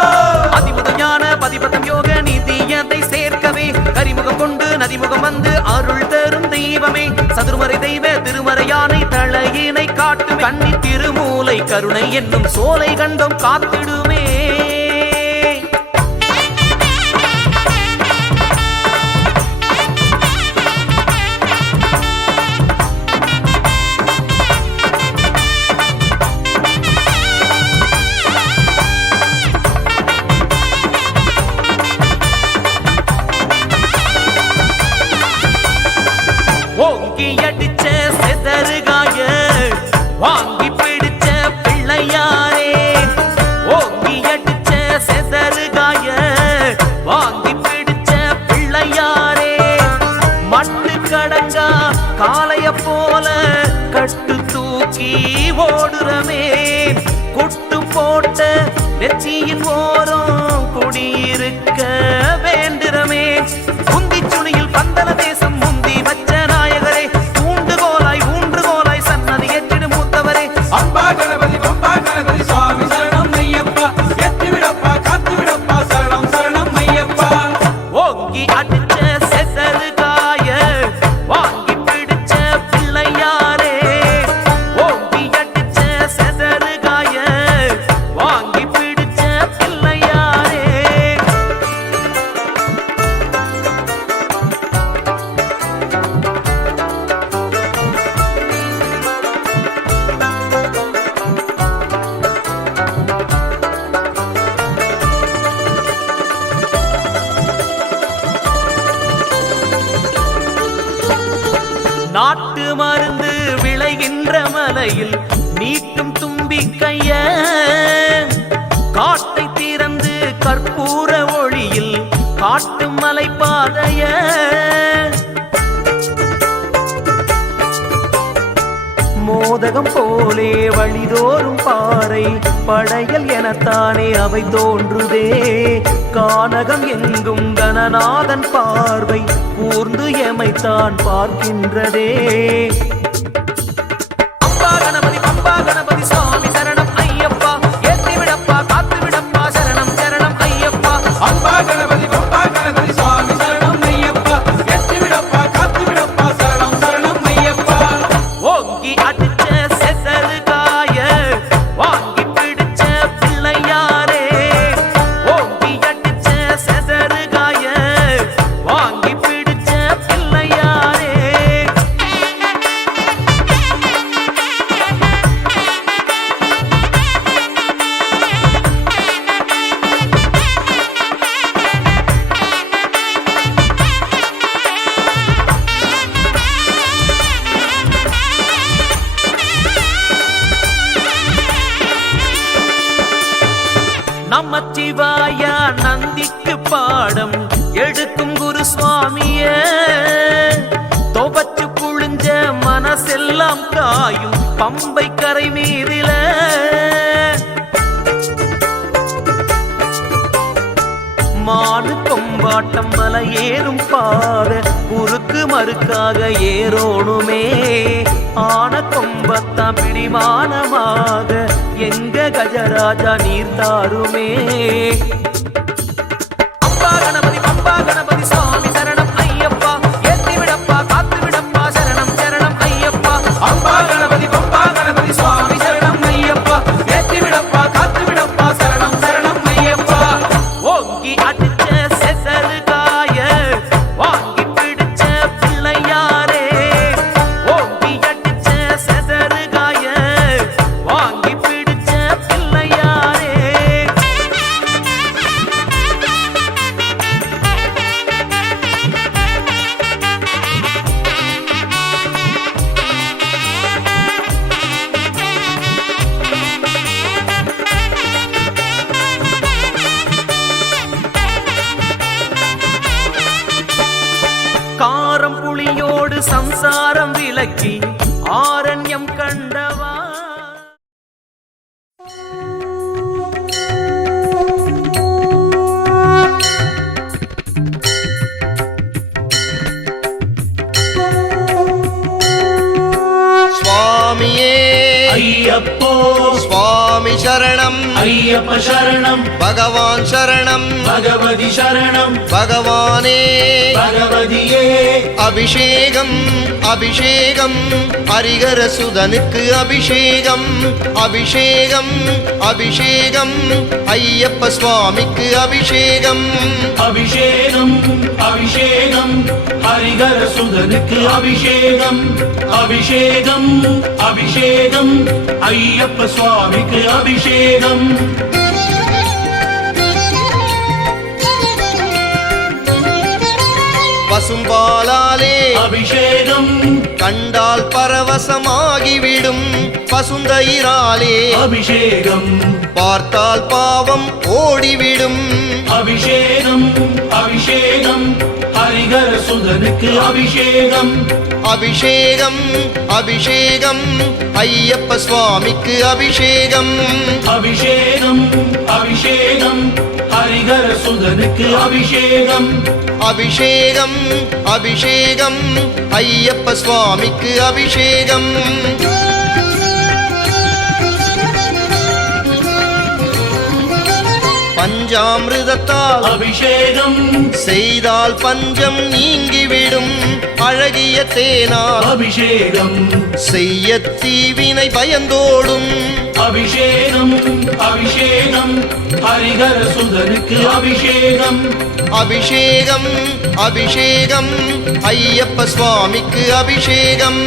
அதிமுக ஞான பதிபதம் யோக நிதியதை சேர்க்கவே கரிமுகம் கொண்டு நதிமுகம் வந்து அருள் தரும் தெய்வமே. சதுர்மறை தெய்வ திருமறையானை தலையினை காட்டும் கன்னி திருமூலை கருணை என்னும் சோலை கண்டம் காத்திடுமே. ஓங்கி அடிச்ச செதறுகாய வாங்கி பிடிச்ச பிள்ளையாரே. ஓங்கி அடிச்ச செதறுகாய வாங்கி பிடிச்ச பிள்ளையாரே. மட்டு கடங்கா காளைய போல கட்டு தூக்கி ஓடுறமே. குட்டு போட்ட நெச்சியின் ஓரம் குடியிருக்க வேண்டுறமே. குந்தி சுழியில் பந்தல தேசம் முந்தி வச்ச நாயகரே. ஊண்டுகோலாய் ஊன்றுகோலாய் சன்னதி ஏற்றிடு மூத்தவரே. அம்பா கணபதி, பம்பா கணபதி சுவாமி சரணம் ஐயப்பா. எத்தி விடப்பா, காத்து விடப்பா, சரணம் சரணம் ஐயப்பா. ஓங்கி அடிச்ச செசறுகாய வாங்கி பிடிச்ச பிள்ளையாரே. ஓங்கி அடிச்ச செசறுகாய வாங்கி பிடிச்ச பிள்ளையாரே. நாட்டு மருந்து விளைகின்ற மலையில் நீட்டும் தும்பிக்கைய காட்டை திறந்து கற்பூர ஒளியில் காட்டும் மலை பாதைய. மோதகம் போலே வழிதோறும் பாறை படையல் எனத்தானே அவை தோன்றுதே. கானகம் எங்கும் கணநாதன் பார்வை கூர்ந்து எமைத்தான் பார்க்கின்றதே. அம்பா கணபதி, பம்பா கணபதி சுவாமி சரணம் ஐயப்பா. ஏத்தி விடப்பா, காத்து விடப்பா, சரணம் சரணம் ஐயப்பா. அம்பா கணபதி, பம்பா கணபதி சுவாமி சரணம் ஐயப்பா. எத்தி விடப்பா, காத்து விடப்பா, சரணம் சரணம் ஐயப்பா. ஓங்கி அடிச்ச செசறுகாய வாங்கி பிடிச்ச பிள்ளையாரே. ஓங்கி அடிச்ச செசறுகாய வாங்கி பிடிச்ச பிள்ளையாரே. குரு சுவாமிய துவச்சு குளிஞ்ச மனசெல்லாம் காயும் பம்பை கரை மீதில மாடு கொம்பாட்டம் மலை ஏறும் பாத குறுக்கு மறுக்காக ஏறோணுமே ஆன கொம்பத்தான் பிடிமானமாக எங்க கஜராஜா நீர் தாருமே அம்பா கணபதி சுவாமி சரணம் ஐயப்பா ஏத்தி விடப்பா காத்து விடப்பா சரணம் சரணம் ஐயப்பா அம்பா கணபதி சுவாமி சரணம் ஐயப்பா ஏத்தி விடப்பா காத்து விடப்பா சரணம் சரணம் ஐயப்பா ஓங்கி அடிச்ச செசரு காய வாங்கி பிடிச்ச பிள்ளையாரே ஓங்கி அடிச்ச செசரு காய வாங்கி பிடிச்ச பிள்ளையாரே காரம் புளியோடு சம்சாரம் விலக்கி ஆரண்யம் கண்டவா சுவாமியே ஐயப்போ சுவாமி சரணம் ஐயப்ப சரணம் பகவான் சரணம் பகவதி சரணம் பகவானே பகவதியே அபிஷேகம் அபிஷேகம் ஹரிகர சுதனுக்கு அபிஷேகம் அபிஷேகம் அபிஷேகம் ஐயப்ப சுவாமிக்கு அபிஷேகம் அபிஷேகம் அபிஷேகம் ஹரிகர சுதனுக்கு அபிஷேகம் அபிஷேகம் அபிஷேகம் ஐயப்ப சுவாமிக்கு அபிஷேகம் பசும்பாலாலே அபிஷேகம் கண்டால் பரவசமாகிவிடும் பசுந்தயிராலே அபிஷேகம் பார்த்தால் பாவம் ஓடிவிடும் அபிஷேகம் அபிஷேகம் ஹரிகர சுதனுக்கு அபிஷேகம் அபிஷேகம் அபிஷேகம் ஐயப்ப சுவாமிக்கு அபிஷேகம் அபிஷேகம் அபிஷேகம் ஹரிகர சுதனுக்கு அபிஷேகம் அபிஷேகம் அபிஷேகம் ஐயப்ப சுவாமிக்கு அபிஷேகம் பஞ்சாமிருதத்தால் அபிஷேகம் செய்தால் பஞ்சம் நீங்கிவிடும் அழகிய தேனால் அபிஷேகம் செய்ய தீவினை பயந்தோடும் அபிஷேகம் அபிஷேகம் ஹரிகர சுதனுக்கு அபிஷேகம் அபிஷேகம் அபிஷேகம் ஐயப்ப சுவாமிக்கு அபிஷேகம்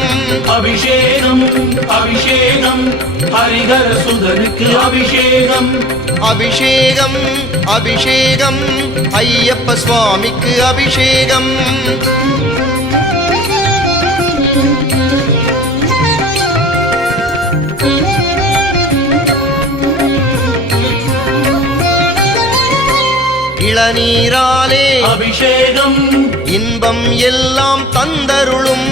அபிஷேகம் அபிஷேகம் ஹரிகர சுதனுக்கு அபிஷேகம் அபிஷேகம் அபிஷேகம் ஐயப்ப சுவாமிக்கு அபிஷேகம் இளநீராலே அபிஷேகம் இன்பம் எல்லாம் தந்தருளும்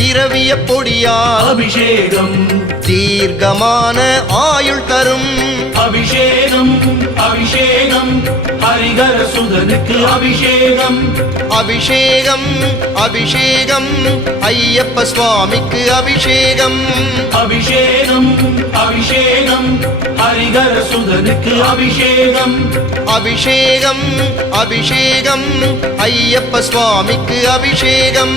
திரவிய பொடியால் அபிஷேகம் தீர்க்கமான ஆயுள் தரும் அபிஷேகம் அபிஷேகம் ஹரிகர சுதனுக்கு அபிஷேகம் அபிஷேகம் அபிஷேகம் ஐயப்ப சுவாமிக்கு அபிஷேகம் அபிஷேகம் அபிஷேகம் ஹரிகர சுதனுக்கு அபிஷேகம் அபிஷேகம் அபிஷேகம் ஐயப்ப சுவாமிக்கு அபிஷேகம்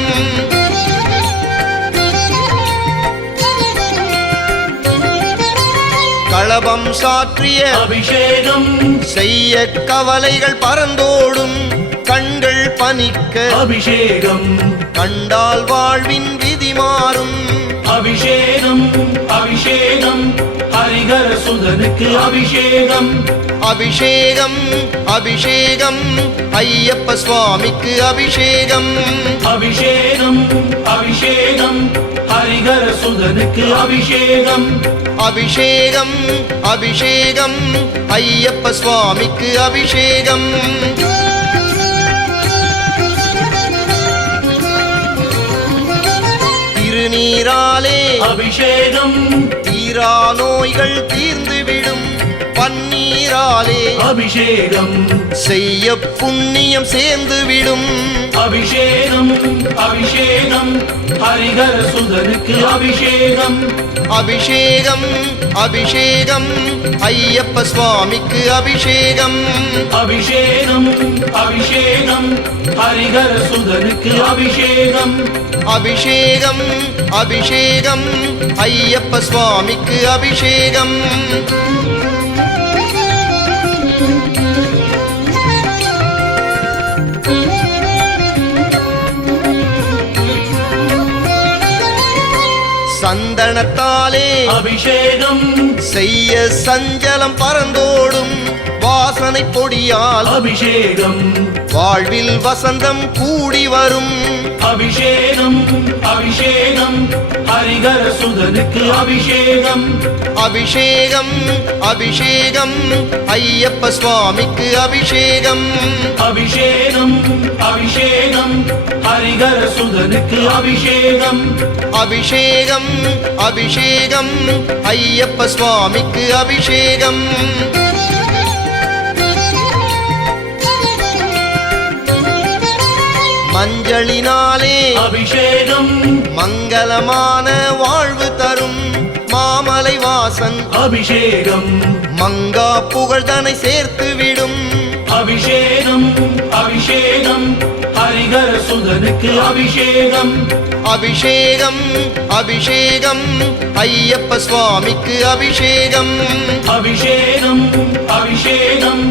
களபம் சாற்றிய அபிஷேகம் செய்ய கவலைகள் பறந்தோடும் கண்கள் பனிக்க அபிஷேகம் கண்டால் வாழ்வின் விதி மாறும் அபிஷேகம் அபிஷேகம் ஹரிகர சுதனுக்கு அபிஷேகம் அபிஷேகம் அபிஷேகம் ஐயப்ப சுவாமிக்கு அபிஷேகம் அபிஷேகம் அபிஷேகம் ஹரிகர சுதனுக்கு அபிஷேகம் அபிஷேகம் அபிஷேகம் ஐயப்ப சுவாமிக்கு அபிஷேகம் அபிஷேகம் தீரா நோய்கள் தீர்ந்துவிடும் பன்னீராலே அபிஷேகம் செய்ய புண்ணியம் சேர்ந்துவிடும் அபிஷேகம் அபிஷேகம் ஹரிஹர சுதனுக்கு அபிஷேகம் அபிஷேகம் அபிஷேகம் ஐயப்ப சுவாமிக்கு அபிஷேகம் அபிஷேகம் அபிஷேகம் ஹரிஹர சுதனுக்கு அபிஷேகம் அபிஷேகம் அபிஷேகம் ஐயப்ப சுவாமிக்கு அபிஷேகம் சந்தனத்தாலே அபிஷேகம் செய்ய சஞ்சலம் பறந்தோடும் வாசனை பொடியால் அபிஷேகம் வாழ்வில் வசந்தம் கூடி வரும் அபிஷேகம் அபிஷேகம் ஹரிஹர சுதனுக்கு அபிஷேகம் அபிஷேகம் அபிஷேகம் ஐயப்ப சுவாமிக்கு அபிஷேகம் அபிஷேகம் அபிஷேகம் ஹரிஹர சுதனுக்கு அபிஷேகம் அபிஷேகம் அபிஷேகம் ஐயப்ப சுவாமிக்கு அபிஷேகம் மஞ்சளினாலே அபிஷேகம் மங்களமான வாழ்வு தரும் மாமலை வாசன் அபிஷேகம் மங்கா புகழ்தனை சேர்த்து விடும் அபிஷேகம் அபிஷேகம் ஹரிஹர சுதனுக்கு அபிஷேகம் அபிஷேகம் அபிஷேகம் ஐயப்ப சுவாமிக்கு அபிஷேகம் அபிஷேகம் அபிஷேகம்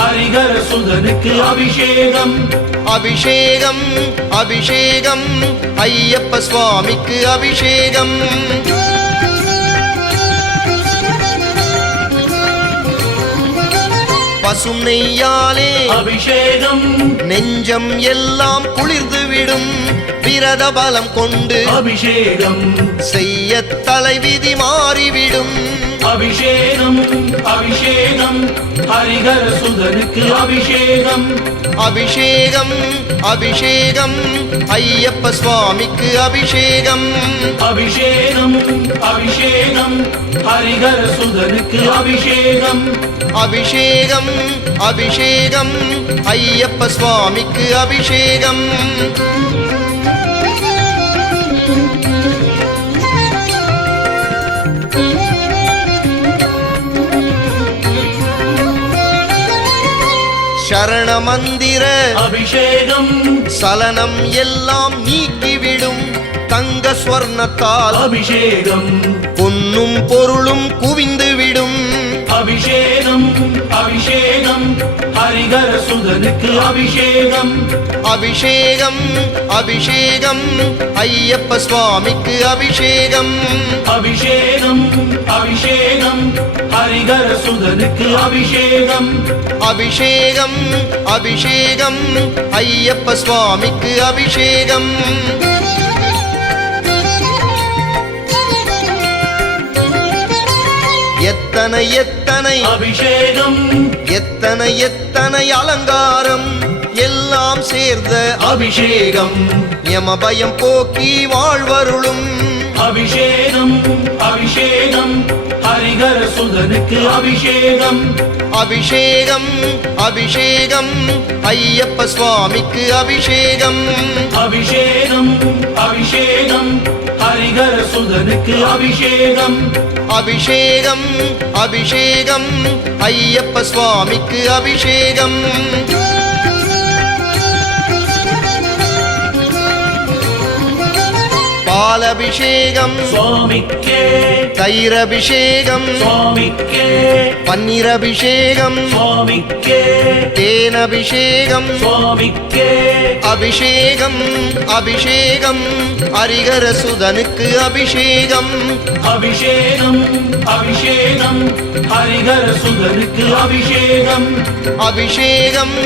ஹரிஹர சுதனுக்கு அபிஷேகம் அபிஷேகம் அபிஷேகம் ஐயப்ப சுவாமிக்கு அபிஷேகம் பசும் நெய்யாலே அபிஷேகம் நெஞ்சம் எல்லாம் குளிர்ந்துவிடும் விரத பலம் கொண்டு அபிஷேகம் செய்ய தலைவிதி மாறிவிடும் அபிஷேகம் அபிஷேகம் ஹரிஹர சுதனுக்கு அபிஷேகம் அபிஷேகம் அபிஷேகம் ஐயப்ப சுவாமிக்கு அபிஷேகம் அபிஷேகம் அபிஷேகம் ஹரிஹர சுதனுக்கு அபிஷேகம் அபிஷேகம் அபிஷேகம் ஐயப்ப சுவாமிக்கு அபிஷேகம் சரண மந்திர அபிஷேகம் சலனம் எல்லாம் நீக்கிவிடும் தங்க ஸ்வர்ணத்தால் அபிஷேகம் பொன்னும் பொருளும் குவிந்துவிடும் அபிஷேகம் அபிஷேகம் ஹரிஹர சுதனுக்கு அபிஷேகம் அபிஷேகம் அபிஷேகம் ஐயப்ப சுவாமிக்கு அபிஷேகம் அபிஷேகம் அபிஷேகம் ஹரிஹர சுதனுக்கு அபிஷேகம் அபிஷேகம் அபிஷேகம் ஐயப்ப சுவாமிக்கு அபிஷேகம் எத்தனை எத்தனை அபிஷேகம் எத்தனை எத்தனை அலங்காரம் எல்லாம் சேர்ந்த அபிஷேகம் யமபயம் போக்கி வாழ்வருளும் அபிஷேகம் அபிஷேகம் ஹரிஹர சுதனுக்கு அபிஷேகம் அபிஷேகம் அபிஷேகம் ஐயப்ப சுவாமிக்கு அபிஷேகம் அபிஷேகம் அபிஷேகம் ஹரிஹர சுதனுக்கு அபிஷேகம் அபிஷேகம் அபிஷேகம் ஐயப்ப சுவாமிக்கு அபிஷேகம் பாலபிஷேகம் சுவாமிக்கே தயிரபிஷேகம் சுவாமிக்கே பன்னீரபிஷேகம் சுவாமிக்கே தேனபிஷேகம் சுவாமிக்கே அபிஷேகம் அபிஷேகம் ஹரிஹர சுதனுக்கு அபிஷேகம் அபிஷேகம் அபிஷேகம் ஹரிஹர சுதனுக்கு அபிஷேகம் அபிஷேகம்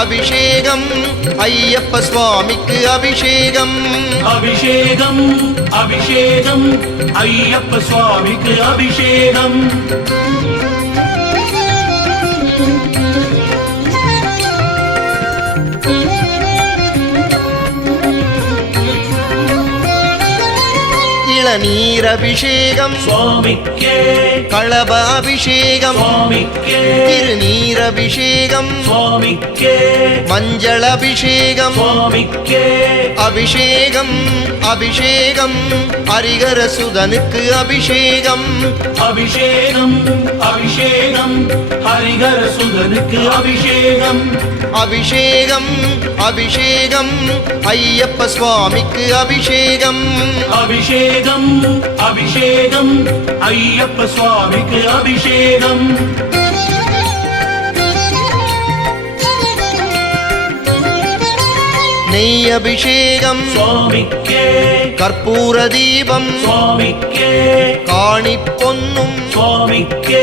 அபிஷேகம் ஐயப்ப சுவாமிக்கு அபிஷேகம் அபிஷேகம் அபிஷேகம் ஐயப்ப சுவாமிக்கு அபிஷேகம் இளநீரபிஷேகம் சுவாமிக்கே களப அபிஷேகம் சுவாமிக்கே திருநீரபிஷேகம் சுவாமிக்கே மஞ்சள் அபிஷேகம் சுவாமிக்கே அபிஷேகம் அபிஷேகம் ஹரிகர சுதனுக்கு அபிஷேகம் அபிஷேகம் அபிஷேகம் ஹரிகர சுதனுக்கு அபிஷேகம் அபிஷேகம் அபிஷேகம் ஐயப்ப சுவாமிக்கு அபிஷேகம் அபிஷேகம் அபிஷேகம் ஐயப்ப சுவாமிக்கு அபிஷேகம் நெய் அபிஷேகம் சுவாமிக்கே கற்பூர தீபம் சுவாமிக்கே காணி பொன்னும் சுவாமிக்கே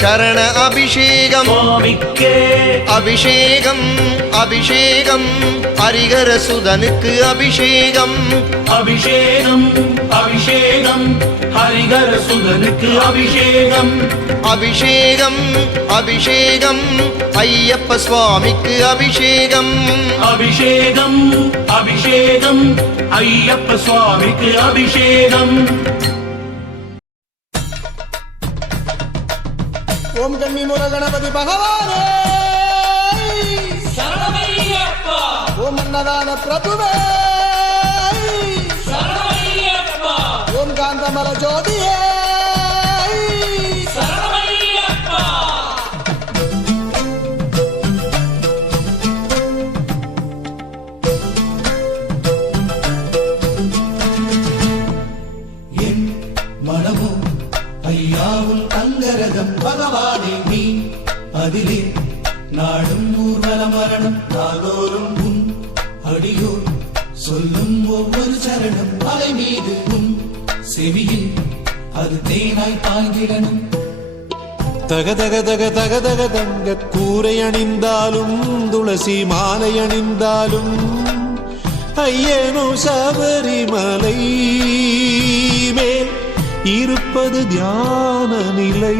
சரண அபிஷேகம் சுவாமிக்கே அபிஷேகம் அபிஷேகம் ஹரிகர சுதனுக்கு அபிஷேகம் அபிஷேகம் அபிஷேகம் ஹரிகர சுதனுக்கு அபிஷேகம் அபிஷேகம் அபிஷேகம் ஐயப்ப சுவாமிக்கு அபிஷேகம் அபிஷேகம் அபிஷேகம் ஐயப்ப சுவாமிக்கு அபிஷேகம் ஓம் கன்னிமுர கணபதி பகவானே சரணமையப்பா ஓம் அன்னதான பிரபுவே சரணமையப்பா ஓம் காந்தமல ஜோதியே சரணமையப்பா என் மனமோ ஐயாவுல் அங்கரகம் பகவானே நீ அதிலே நாடும் ஊர்வல மரணம் நாளோறும் உன் அடியோர் சொல்லும் ஒவ்வொரு சரணம் அலை மீது உன் செவியில் அது தேனாய் பாய்ந்திடணும். தக தக தக தக தக தங்க கூரை அணிந்தாலும் துளசி மாலை அணிந்தாலும் ஐயனோ சபரிமலை மேல் இருப்பது தியான நிலை.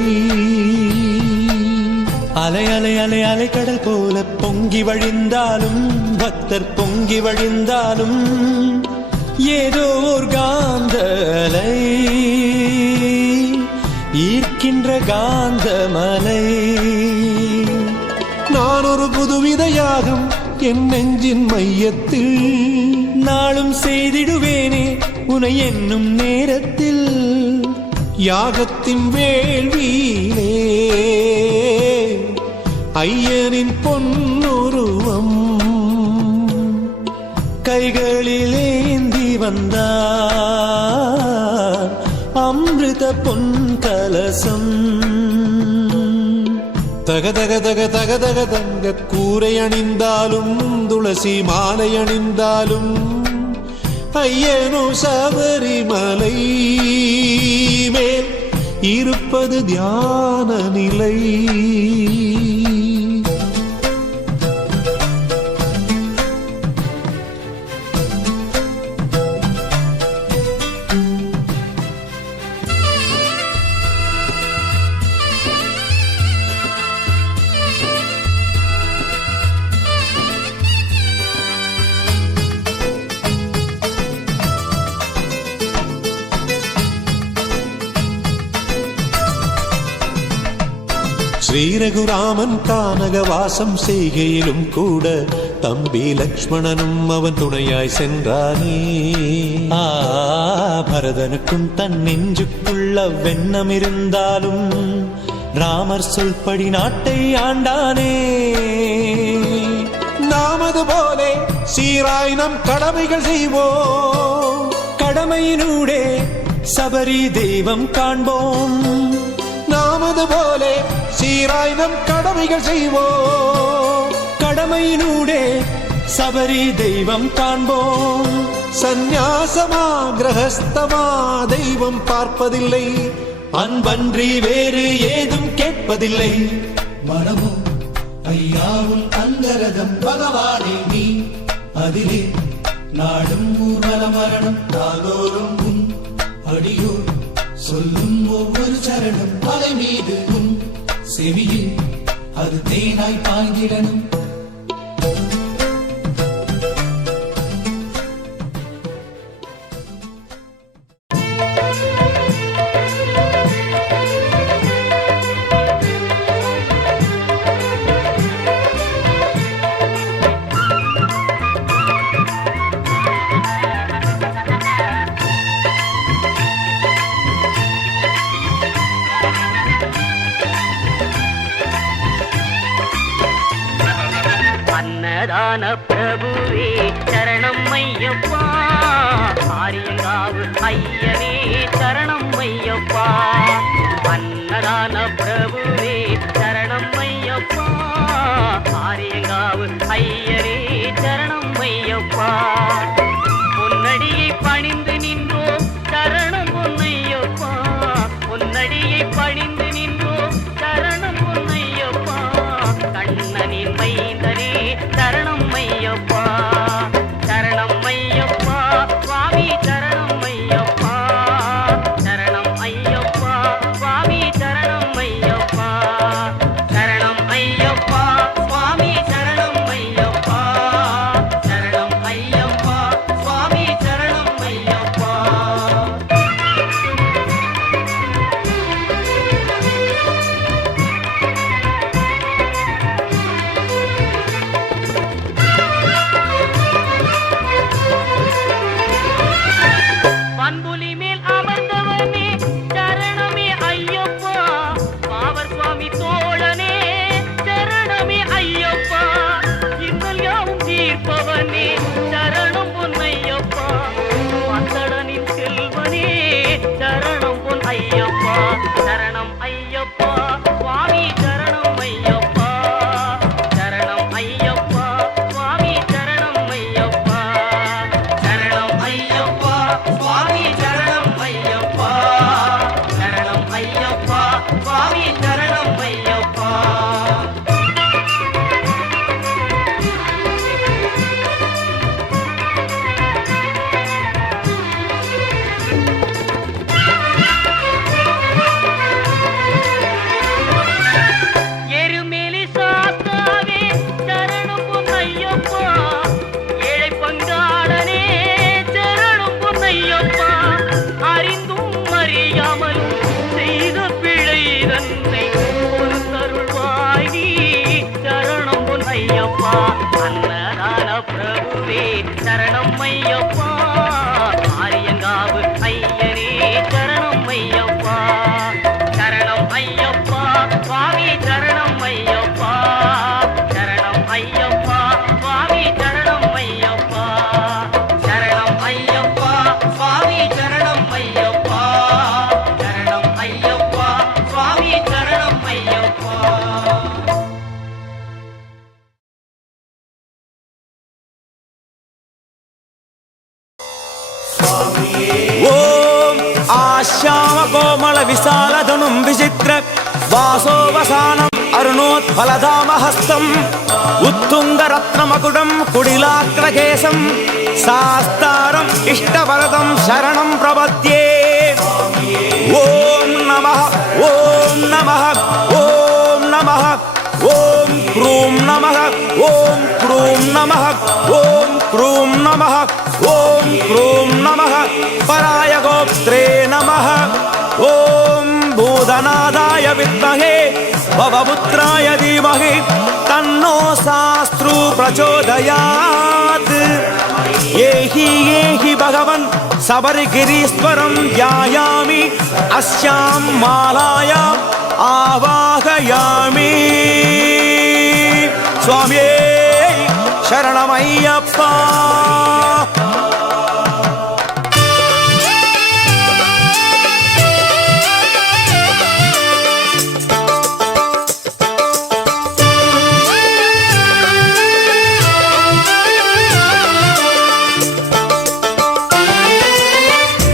அலை அலை அலை அலை கடல் போல பொங்கி வழிந்தாலும் பக்தர் பொங்கி வழிந்தாலும் ஏதோ ஒரு காந்த அலை ஈர்க்கின்ற காந்தமலை. நான் ஒரு புதுவித யாகம் என் நெஞ்சின் மையத்தில் நாளும் செய்திடுவேனே உனை என்னும் நேரத்தில். யாகத்தின் வேள்வியிலே ஐயனின் பொன்னுருவம் கைகளிலேந்தி வந்தார் அமிர்த பொன் கலசம். தக தக தக தக தக தங்க கூரை அணிந்தாலும் துளசி மாலை அணிந்தாலும் ஐயனோ சபரிமலை மேல் இருப்பது தியான நிலை. ஸ்ரீரகுராமன் கானகவாசம் செய்கையிலும் கூட தம்பி லக்ஷ்மணனும் அவன் துணையாய் சென்றானே. பரதனுக்கும் தன் நெஞ்சுக்குள்ள வெண்ணம் இருந்தாலும் ராமர் சொல்படி நாட்டை ஆண்டானே. நாமது போலே சீராய் நம் கடமைகள் செய்வோம், கடமையினூடே சபரி தெய்வம் காண்போம். நாமது போலே சீராய் நம் கடமைகள் செய்வோம், கடமையினூடே சபரி தெய்வம் காண்போம். சந்நியாசமா கிரகஸ்தமா தெய்வம் பார்ப்பதில்லை, அன்பன்றி வேறு ஏதும் கேட்பதில்லை. மனமோ ஐயாவுல் அங்கரகம் பகவானே நீ அதிலே நாடும் ஊர்வல மரணம் நாளோறும் உன் அடியோர் சொல்லும் ஒவ்வொரு சரணம் அலை மீது உன் செவியில் அது தேனாய் பாய்ந்திடணும். அன்னதான பிரபுவே சரணம் ஐயப்பா ஆரியங்காவு ஐயனே சரணம் ஐயப்பா அன்னதான பிரபுவே சரணம் ஐயப்பா ஆரியங்காவு ஐயனே சரணம் ஐயப்பா பொன்னடியை பணிந்து நின்றோம் சரணம் பொன்னையப்பா பொன்னடியை பணிந்து நின்றோம் சரணம் பொன்னையப்பா கண்ணனின் மைந்தனே சரணம் ஐயப்பா சரணம் ஐயப்பா சுவாமி சரணம் ஐயப்பா சரணம் ஐயப்பா சுவாமி சரணம் ஐயப்பா சரணம் ஐயப்பா சுவாமி சரணம் ஐயப்பா சரணம் ஐயப்பா சுவாமி சரணம் ஐயப்பா பண்புலி மேல் அமர்ந்தவனே சரணமே ஐயப்பா பாவர் சுவாமி தோழனே சரணமே ஐயப்பா இன்னல் யாவும் தீர்ப்பவனே சரணம் பொன்னையப்பா பந்தடனின் செல்வனே சரணம் பொன் ஐயப்பா சரணம் ஐயப்பா சுவாமி சரணம் ஐயப்பா சரணம் ஐயப்பா சுவாமி சரணம் ஐயப்பா சரணம் ஐயப்பா சுவாமி சரணம் ஐயப்பா சரணம் ஐயப்பா சுவாமி சரணம் ஐயப்பா எருமேலி சாஸ்தாவே சரணம் பொன்னையப்பா ஏழை பங்காளனே சரணம் பொன்னையப்பா அறிந்தும் அறியாமலும் செய்த பிழை தன்னை ஒரு தருள்வாய் நீ சரணம் பொன்னையப்பா அன்னதான பிரபுவே சரணம் ஐயப்பா ஆரியங்காவு ஐயனே சரணம் ஐயப்பா சரணம் ஐயப்பா சுவாமி சரணம் ஐயப்பா சரணம் ஐயப்பா சுவாமி சரணம் ஐயப்பா சரணம் ஐயப்பா சுவாமி சரணம் ஐயப்பா சரணம் ஐயப்பா சுவாமி சரணம் ஐயப்பா ஓம் ஆஷாம கோமள விசாலதனும் விசித்திர வாசோவசானம் அருணோத்பலதாமஹஸ்தம் உத்துங்க ரத்னமகுடம் குடிலாக்ரகேசம் சாஸ்தாரம் இஷ்டவரதம் சரணம் பிரபத்யே ஓம் நமः ஓம் நமः ஓம் நமः ஓம் க்ரூம் நமः ஓம் க்ரூம் நமः ஓம் க்ரூம் நமः ஓம் க்ரூம் நமः பராய கோப்த்ரே நமः ஓம் பூதநாதாய வித்மஹே பவபுத்ராய தீமஹி தன்னோ சாஸ்த்ரு பிரச்சோதயாத் ஏஹி பகவன் சபரிகிரீஸ்வரம் தியாயாமி அஸ்யாம் மாலாயாம் ஆவாகயாமி சுவாமியே சரணமையப்பா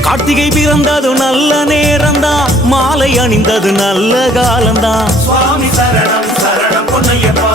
கார்த்திகை பிறந்தது நல்ல நேரம்தான் மாலை அணிந்தது நல்ல காலம்தான் சுவாமி சரணம் சரணம் பொன்னையப்பா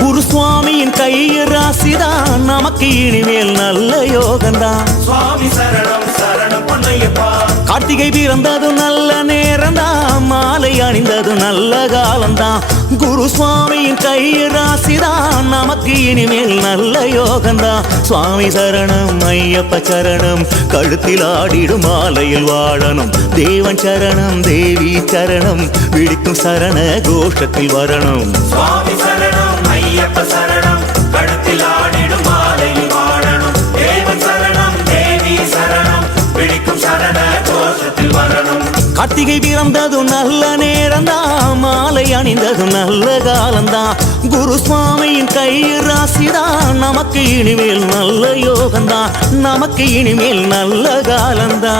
குரு சுவாமியின் கையில் ராசிதான் நமக்கு இனிமேல் நல்ல யோகம்தான் சுவாமி சரணம் சரணம் பொன்னையப்பா கார்த்திகை பிறந்தது நல்ல நேரம்தான் மாலை அணிந்தது நல்ல காலம்தான் குரு சுவாமியின் கையில் ராசிதான் நமக்கு இனிமேல் நல்ல யோகம்தான் சுவாமி சரணம் ஐயப்ப சரணம் கழுத்தில் ஆடிடும் மாலையில் வாழணும் தேவன் சரணம் தேவி சரணம் விழிக்கும் சரண கோஷத்தில் வரணும் சுவாமி சரணம் ஐயப்ப சரணம் கழுத்தில் ஆடிடும் மாலையில் வாழணும் தேவன் சரணம் தேவி சரணம் பிடிக்கும் சரண கோஷத்தில் வரணும் கார்த்திகை பிறந்தது நல்ல நேரம்தான் மாலை அணிந்தது நல்ல காலம்தான் குரு சுவாமியின் கை ராசிதான் நமக்கு இனிமேல் நல்ல யோகந்தான் நமக்கு இனிமேல் நல்ல காலந்தான்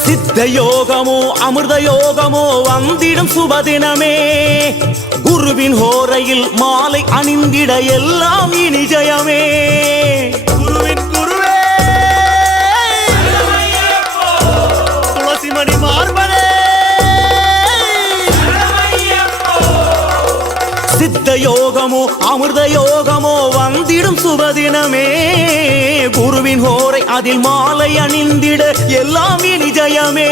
சித்த யோகமோ அமிர்த யோகமோ வந்திடும் சுபதினமே குருவின் ஹோரையில் மாலை அணிந்திட எல்லாம் இனி ஜெயமே குருவின் குருவே துளசிமணி மார்பனே சித்த யோகமோ அமிர்த யோகமோ வந்திடும் சுபதினமே குருவின் ஹோரை அதில் மாலை அணிந்திட எல்லாம் இனி ஜெயமே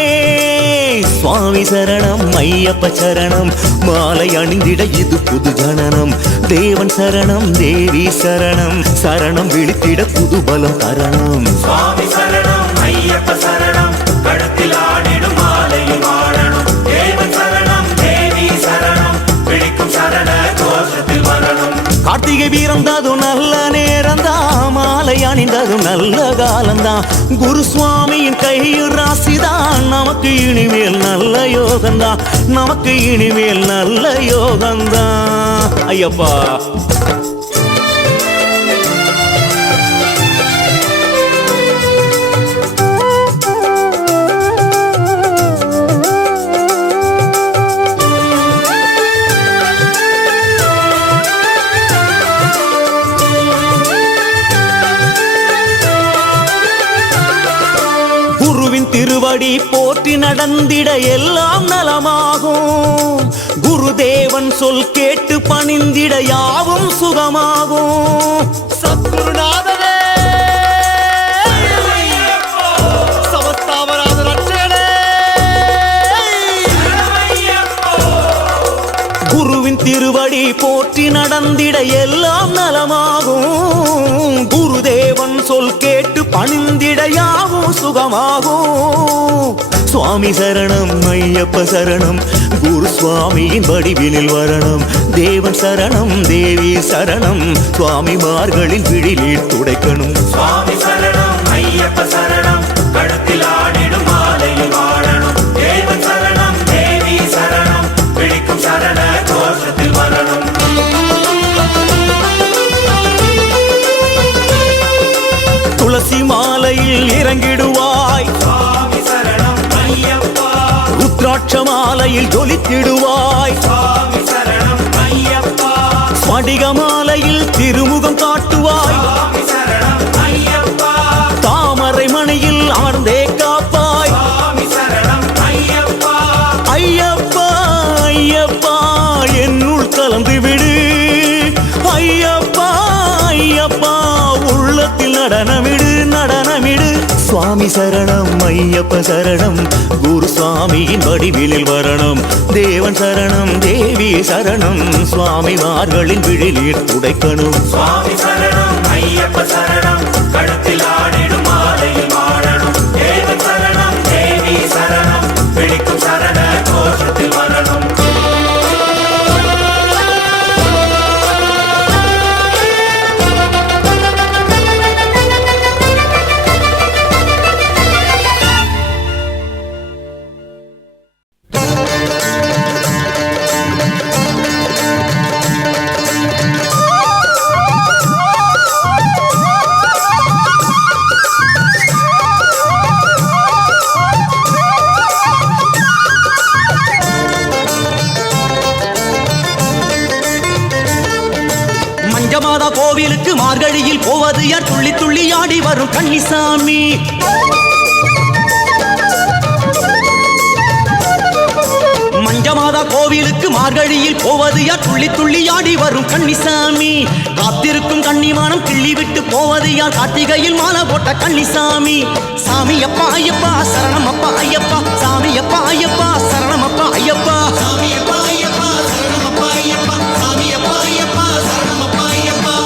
சுவாமி சரணம் ஐயப்ப சரணம் மாலை அணிந்திட இது புது ஜனனம் தேவன் சரணம் தேவி சரணம் சரணம் விழித்திட புது பலம் தரணம் சுவாமி சரணம் ஐயப்ப சரணம் கழுத்தில் ஆடிடும் மாலையில் வாழணும் தேவன் சரணம் தேவி சரணம் பிடிக்கும் சரண கோஷத்தில் வரணும் கார்த்திகை வீரந்ததும் நல்ல நேரந்தான் மாலை அணிந்ததும் நல்ல காலந்தான் குரு சுவாமியின் கையில் ராசிதான் நமக்கு இனிமேல் நல்ல யோகந்தான் நமக்கு இனிமேல் நல்ல யோகந்தான் ஐயப்பா திருவடி போற்றி நடந்திட எல்லாம் நலமாகும் குருதேவன் சொல் கேட்டு பணிந்திட யாவும் சுகமாகும் சத்குருநாதனே சமஸ்தாவராத ரட்சகனே குருவின் திருவடி போற்றி நடந்திட எல்லாம் நலமாகும் குருதேவன் சொல் கேட்டு பணிந்திட யாவும் சுகமாகும் சுவாமி சரணம் ஐயப்ப சரணம் குரு சுவாமியின் வடிவினில் வரணும் தேவன் சரணம் தேவி சரணம் சுவாமிமார்களின் விழிநீர் துடைக்கணும் சுவாமி சரணம் ஐயப்ப சரணம் கழுத்தில் ஆடிடும் மாலையில் வாழணும் தேவன் சரணம் தேவி சரணம் பிடிக்கும் சரண கோஷத்தில் வரணும் துளசி மாலையில் இறங்கிடுவாய் சுவாமி சரணம் ஐயப்பா ருத்ராட்ச மாலையில் ஜொலித்திடுவாய் சுவாமி சரணம் ஐயப்பா ஸ்படிக மாலையில் திருமுகம் காட்டுவாய் சுவாமி சரணம் ஐயப்பா தாமரை மணியில் அமர்ந்தே காப்பாய் சுவாமி சரணம் ஐயப்பா ஐயப்பா ஐயப்பா என்னுள் கலந்து விடு ஐயப்பா ஐயப்பா உள்ளத்தில் நடனமிடு நடனமிடு சுவாமி சரணம் ஐயப்ப சரணம் குரு சுவாமியின் வடிவிலில் வரணும் தேவன் சரணம் தேவி சரணம் சுவாமிமார்களின் விழிநீர் துடைக்கணும் சுவாமி சரணம் ஐயப்ப சரணம் கழுத்தில் ஆடிடும் மாலையில் வாழணும் தேவன் சரணம் தேவி சரணம் பிடிக்கும் சரண கோஷத்தில் வரணும் மஞ்சமாதா கோவிலுக்கு மார்கழியில் போவது யார் துள்ளி துள்ளி ஆடி வரும் கன்னிசாமி மஞ்சமாதா கோவிலுக்கு மார்கழியில் போவது யார் துள்ளி துள்ளி ஆடி வரும் கன்னிசாமி காத்திருக்கும் கன்னிமானம் கிள்ளி விட்டு போவது யார் கார்த்திகையில் மாலை போட்ட கன்னிசாமி சாமி அப்பா ஐயப்பா சரணம் அப்பா ஐயப்பா சாமி அப்பா ஐயப்பா சரணம் அப்பா ஐயப்பா சாமி அப்பா ஐயப்பா சரணம் அப்பா ஐயப்பா சாமி அப்பா ஐயப்பா சரணம் அப்பா ஐயப்பா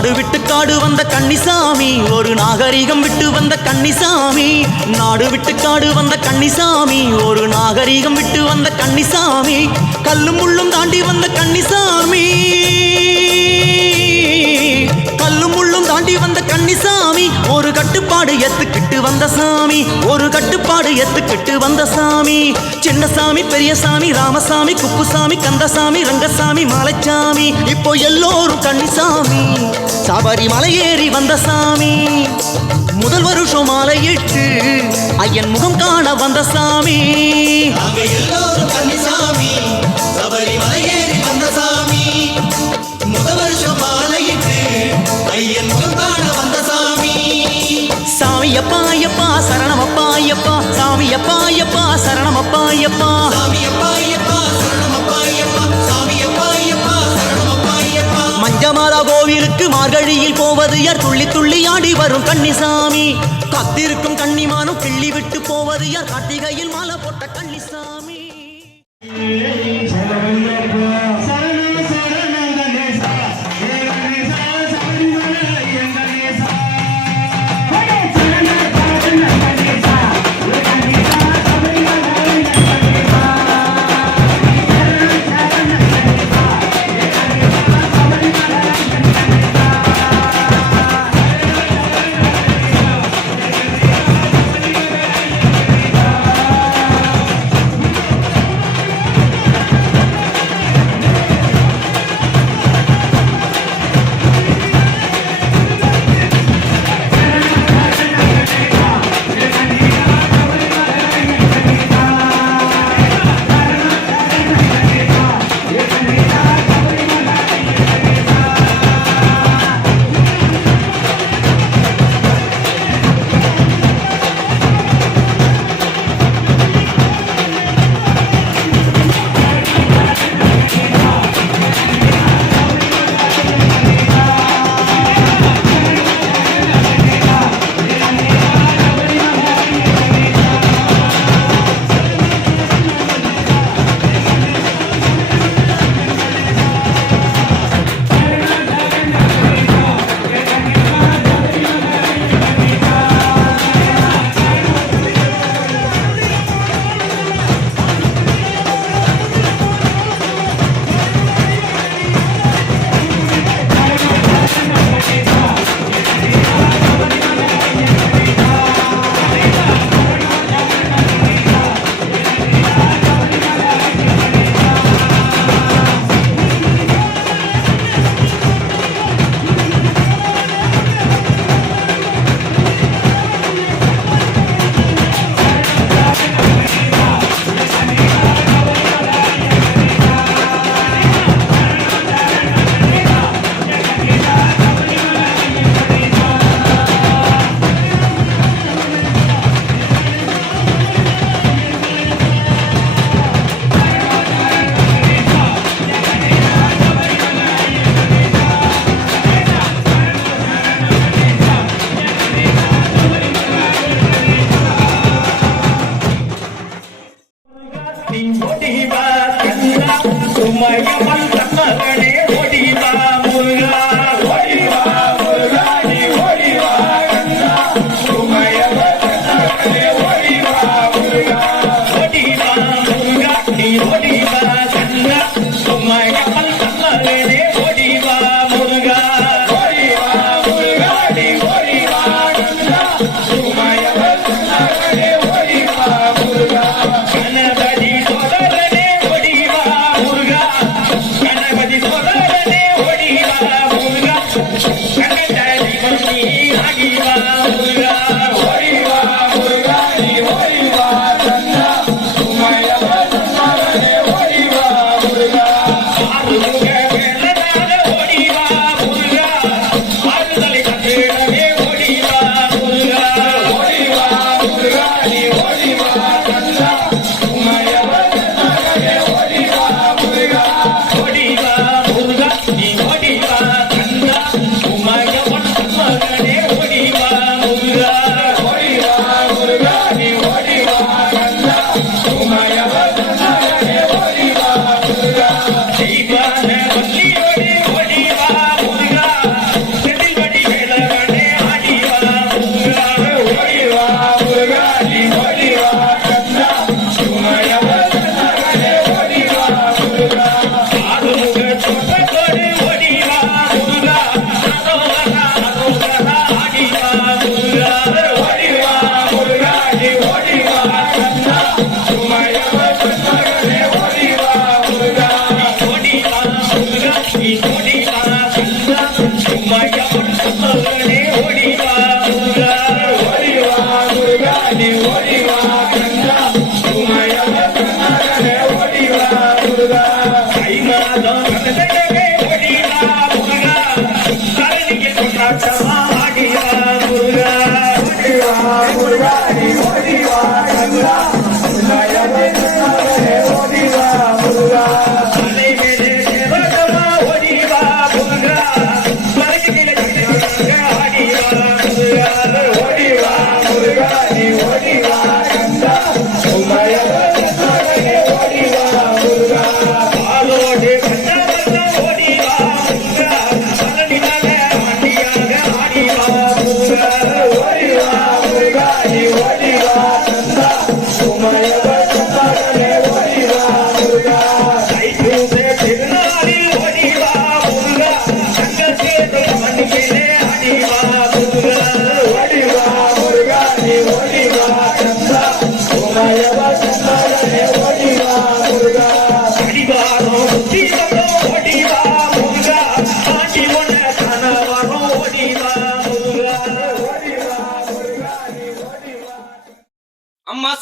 நாடு விட்டு காடு வந்த கன்னிசாமி, ஒரு நாகரிகம் விட்டு வந்த கன்னிசாமி. நாடு விட்டு காடு வந்த கன்னிசாமி, ஒரு நாகரிகம் விட்டு வந்த கன்னிசாமி. கல்லும் முள்ளும் தாண்டி வந்த கன்னிசாமி, கல்லும் முள்ளும் தாண்டி வந்த கன்னிசாமி. ஒரு கட்டுப்பாடு எத்துக்கிட்டு வந்த சாமி, ஒரு கட்டுப்பாடு எத்துக்கிட்டு வந்த சாமி. சின்னசாமி, பெரியசாமி, ராமசாமி, குப்புசாமி, கந்தசாமி, ரங்கசாமி, மாலைச்சாமி. இப்போ எல்லோரும் கன்னிசாமி, சபரிமலை ஏறி வந்த சாமி. முதல் வருஷம் மாலையிட்டு ஐயன் முகம் காண வந்த சாமி. நாங்க எல்லோரும் கன்னிசாமி, சபரிமலை ஏறி வந்த சாமி. முதல் வருஷம் மாலையிட்டு ஐயன் முகம் காண வந்த சாமி. சாமி அப்பா ஐயப்பா சரணம் அப்பா ஐயப்பா, சாமி அப்பா ஐயப்பா சரணம் அப்பா ஐயப்பா. சாமி அப்பா ஐயப்பா சரணம் அப்பா ஐயப்பா, சாமி அப்பா ஐயப்பா சரணம் அப்பா ஐயப்பா. மஞ்சமாலா கோவிலுக்கு மார்கழியில் போவது யார்? துள்ளி துள்ளி ஆடி வரும் கன்னிசாமி. காத்திருக்கும் கன்னிமானும் கிள்ளி விட்டு போவது யார்? கார்த்திகையில் மாலை போட்ட கன்னிசாமி.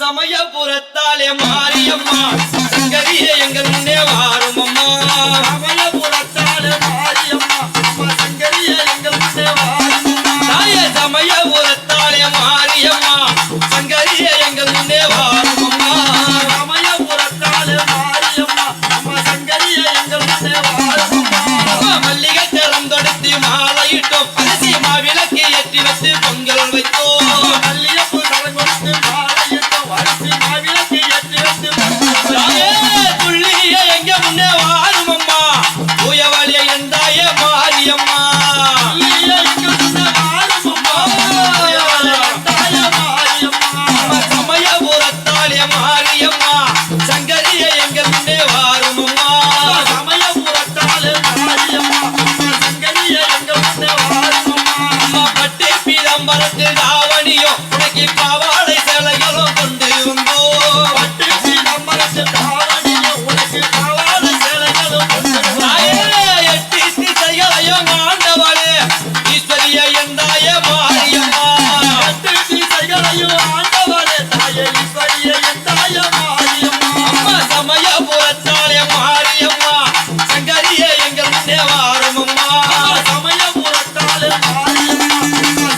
சமயபுரத்தாலே மாரியம்மா சங்கரியே எங்கள் முன்னே வாரும் அம்மா சமயபுரத்தாலே மாரியம்மா சங்கரியே எங்கள் முன்னே வாரும் தாயே சமயபுரத்தாலே மாரியம்மா சங்கரியே எங்கள் முன்னே வாரும் அம்மா சமயபுரத்தாலே மாரியம்மா சங்கரியே எங்கள் முன்னே வாரும் அம்மா மல்லிகை தரம் தொடுத்து மாலையிட்டோம் அரிசி மாவிளக்கு ஏற்றி வச்சு பொங்கல் வைத்தோம் மல்லிகைப்பூ தரம் கொடுத்து மாலையிட்டோம் அரிசி மாவிளக்கு ஏற்றி வச்சு துள்ளியே எங்க முன்னே வாரும் அம்மா தூயவழிய எந்தாய மாரியம்மா சமயபுரத்தாலே மாரியம்மா சங்கரியே எங்கள் முன்னே வாரும் அம்மா சமயபுரத்தாலே மாரியம்மா சங்கரியே எங்கள் முன்னே வாரும் அம்மா பட்டு பீதாம்பரத்தில் தாவணியோ உனக்கு பாவாடை சேலைகளும் கொண்டு வந்தோ பட்டு பீதாம்பரத்தில் தாவணியோ உனக்கு பாவாடை சேலைகளும் கொண்டு எட்டு திசைகளையும் ஆண்டவளே ஈஸ்வரிய எந்தாய மாரியம்மா எட்டு திசைகளையும் ஆண்டவளே தாயே ஈஸ்வரிய எந்தாய மாரியம்மா அம்மா சமயபுரத்தாலே மாரியம்மா சங்கரியே எங்கள் முன்னே வாரும் அம்மா சமயபுரத்தாலே மாரியம்மா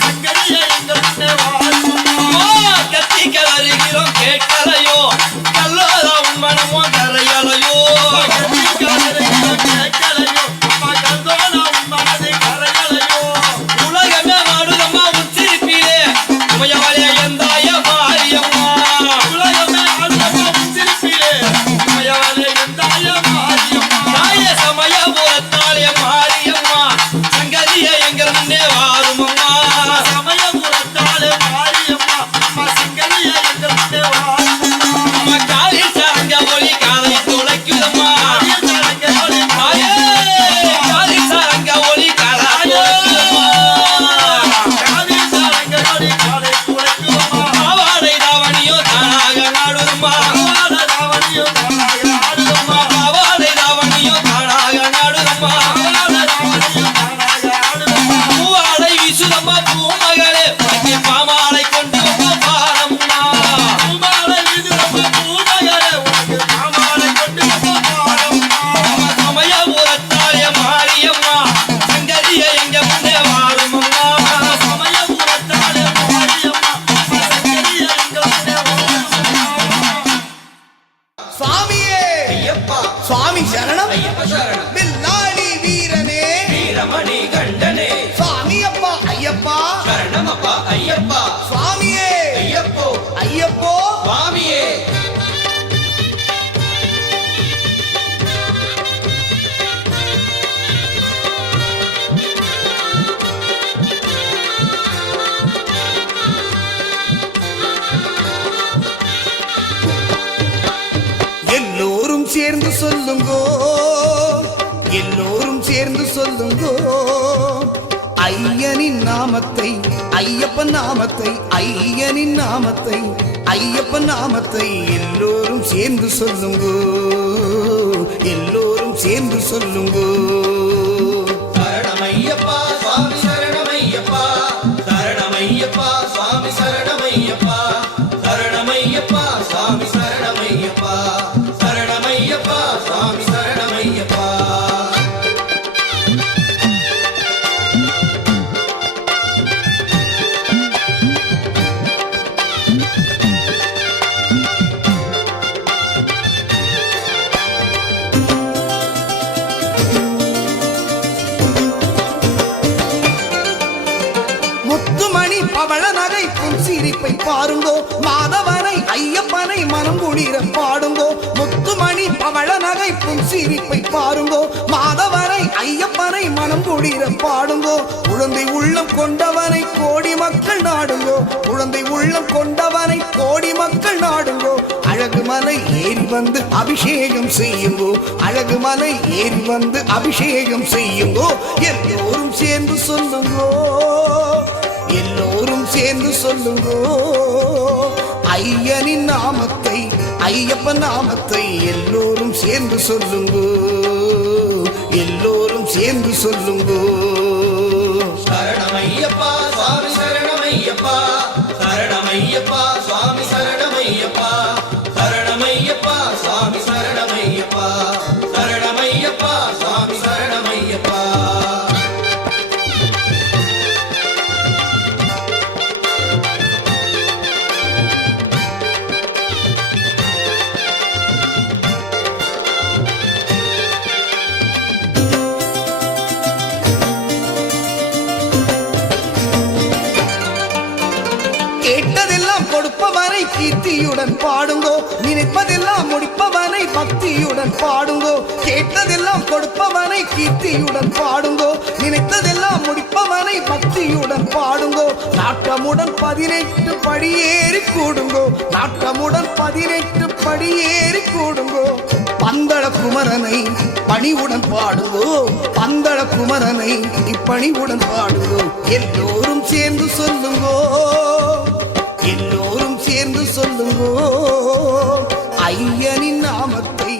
சங்கரியே எங்கள் முன்னே வாரும் அம்மா கத்திக்க வருகிறோம் கேட்கலையோ கல்லோதா உன் மனமோ கரையலையோ கத்திக்க வருகிறோம் கேட்கலையோ அம்மா கல்லோதா உன் மனது கரையலையோ உலகமே மாடுதம்மா உச்சிருப்பிலே உமையவளே எந்தாய மாரியம்மா உலகமே மாடுதம்மா உச்சிருப்பிலே உமையவளே எந்தாய மாரியம்மா தாயே சமயபுரத்தாலே மாரியம்மா சங்கரியே எங்கள் முன்னே வாரும் அம்மா சமயபுரத்தாலே மாரியம்மா சங்கரியே எங்கள் முன்னே வாரும் அம்மா காலில் சரங்க ஒளி காலை துளைக்குதம்மா காலில் சரங்க ஒளி காலை துளைக்குதம்மா பாவாடை தாவணியோ தானாக நாடுதம்மா பாவாடை தாவணியோ தானாக நாடுதம்மா பூவாடை வீசுதம்மா பூமகளே உனக்கு பாமாலை கொண்டு வந்த பாரம்மா பூமாலை வீசுதம்மா பூமகளே உனக்கு பாமாலை கொண்டு வந்த பாரம்மா சமயபுரத்தாலே மாரியம்மா சங்கரியே எங்க முன்னே வாரும் அம்மா சமயபுரத்தாலே மாரியம்மா சங்கரியே எங்க முன்னே வாரும் அம்மா சுவாமியே ஐயப்பா சுவாமி சரணம் ஐயப்ப சரணம் வில்லாளி வீரனே வீரமணி கண்டனே சுவாமி அப்பா ஐயப்பா சரணமப்பா ஐயப்பா சுவாமியே ஐயப்போ ஐயப்போ சுவாமியே எல்லோரும் சேர்ந்து சொல்லுங்கோ எல்லோரும் சேர்ந்து சொல்லுங்கோ ஐயனின் நாமத்தை ஐயப்பன் நாமத்தை ஐயனின் நாமத்தை ஐயப்பன் நாமத்தை எல்லோரும் சேர்ந்து சொல்லுங்கோ எல்லோரும் சேர்ந்து சொல்லுங்கோ சரணமையப்பா சுவாமி சரணமையப்பா சரணமையப்பா சுவாமி சரணமையப்பா சரணமையப்பா சுவாமி சரணமையப்பா சரணமையப்பா சுவாமி சரணமையப்பா முத்துமணி பவள நகை புன்சிரிப்பை பாருங்கோ மாதவனை ஐயப்பனை மனம் குளிர பாடுங்கோ முத்துமணி பவள நகை புன்சிரிப்பை பாருங்கோ மாதவனை ஐயப்பனை மனம் குளிர பாடுங்கோ குழந்தை உள்ளம் கொண்டவனை கோடி மக்கள் நாடுங்கோ குழந்தை உள்ளம் கொண்டவனை கோடி மக்கள் நாடுங்கோ அழகு மலை ஏறி வந்து அபிஷேகம் செய்யுங்கோ அழகு மலை ஏறி வந்து அபிஷேகம் செய்யுங்கோ எல்லோரும் சேர்ந்து சொல்லுங்கோ எல்லோரும் சேர்ந்து சொல்லுங்கோ ஐயனின் நாமத்தை ஐயப்பன் நாமத்தை எல்லோரும் சேர்ந்து சொல்லுங்கோ எல்லோரும் சேர்ந்து சொல்லுங்கோ சரணமையப்பா சுவாமி சரணமையப்பா சரணமையப்பா சுவாமி சரணமையப்பா பாடுங்கோ கேட்டதெல்லாம் கொடுப்பவனை கீர்த்தியுடன் பாடுங்கோ நினைத்ததெல்லாம் முடிப்பவனை பக்தியுடன் பாடுங்கோ நாட்டமுடன் 18 படியேறி கூடுங்கோ நாட்டமுடன் 18 படியேறி கூடுங்கோ பந்தள குமரனை பணிவுடன் பாடுங்கோ பந்தள குமரனை இப்பணிவுடன் பாடுங்கோ எல்லோரும் சேர்ந்து சொல்லுங்கோ எல்லோரும் சேர்ந்து சொல்லுங்கோ ஐயனின் நாமத்தை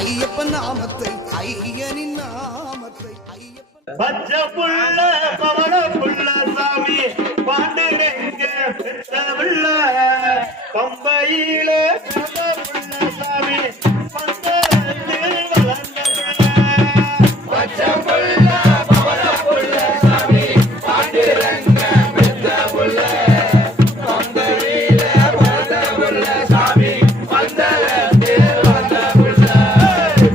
ஐயப்பன் நாமத்தை ஐயனின் நாமத்தை ஐயப்பன் பச்சை புள்ள பவள புள்ள சாமி பாண்டுரங்க பெற்ற புள்ள பம்பையில புள்ள சாமி பந்தத்தில் வளர்ந்த புள்ள பச்சை புள்ள பவள புள்ள சாமி பாண்டுரங்க பெற்ற புள்ள பம்பையில வளர்ந்த புள்ள சாமி பந்தத்தில் வளர்ந்த புள்ள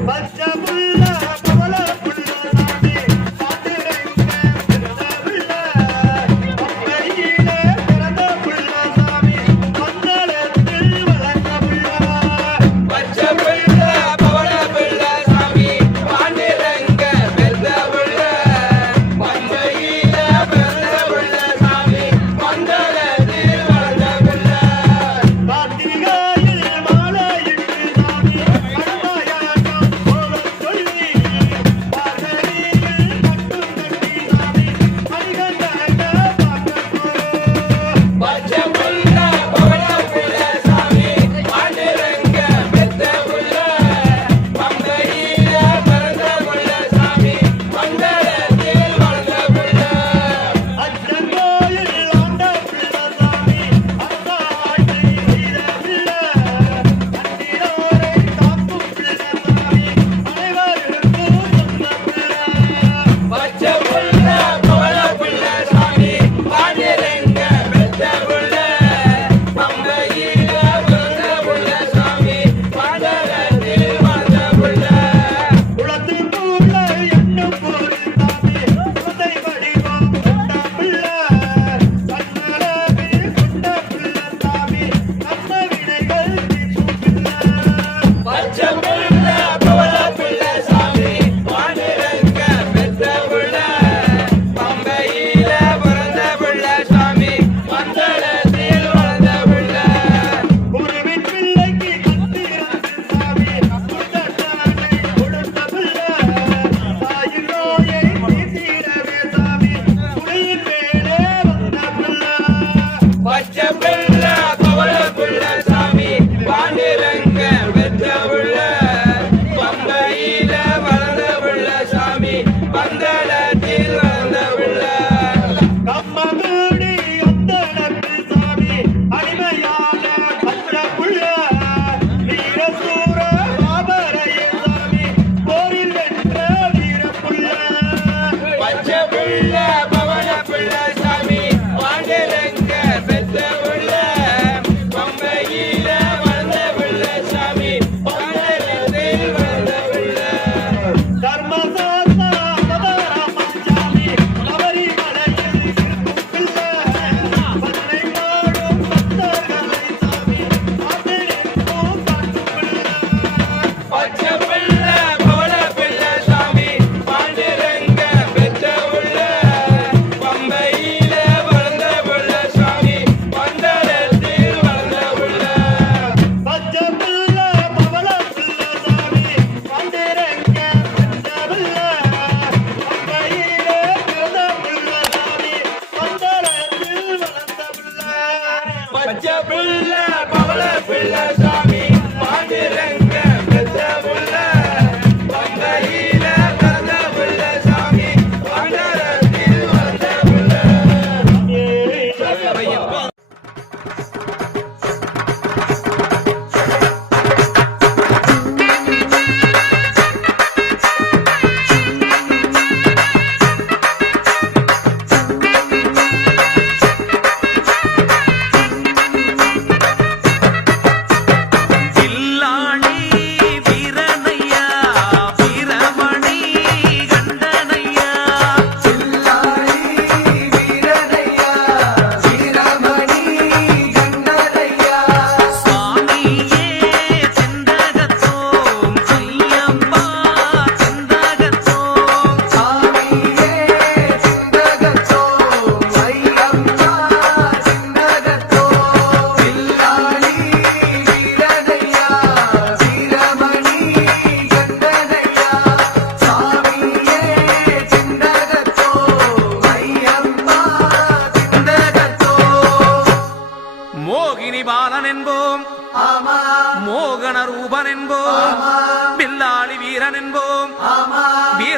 பச்சை புள்ள பவள புள்ள சாமி பாண்டுரங்க பெற்ற புள்ள பம்பையில பிறந்த புள்ள சாமி பந்தத்தில் வளர்ந்த புள்ள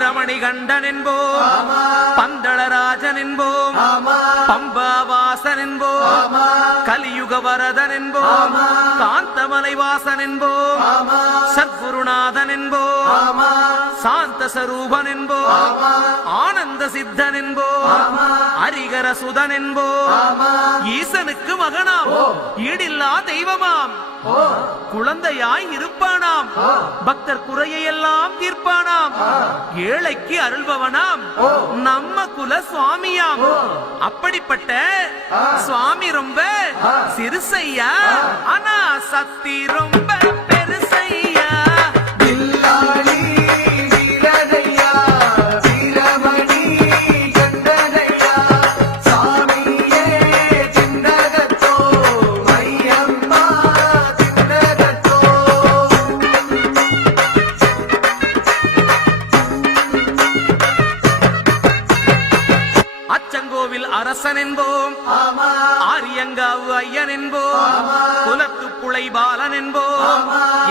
வீரமணி கண்டன் என்போம், பந்தளராஜன் என்போம், பம்பாவாசன் என்போம், கலியுக வரதன் என்போம், காந்தமலை வாசன் என்போம், சத்குருநாதன் என்போம், சாந்த சரூபன் என்போம், ஆனந்த சித்தன் என்போம், ஹரிகர சுதன் என்போம், ஈசனுக்கு மகனாம், ஈடில்லா தெய்வமாம், குழந்தையாய் இருப்பானாம், பக்தர் குறையை எல்லாம் தீர்ப்பானாம், ஏழைக்கு அருள்பவனாம், நம்ம குல சுவாமியாம். அப்படிப்பட்ட சுவாமி ரொம்ப சிறுசையா, ஆனா சக்தி ரொம்ப பெருசையா. அச்சங்கோவில் அரசன் என்போம், ஆரியங்காவு ஐயன் என்போம், குலத்து புலை பாலன் என்போம்,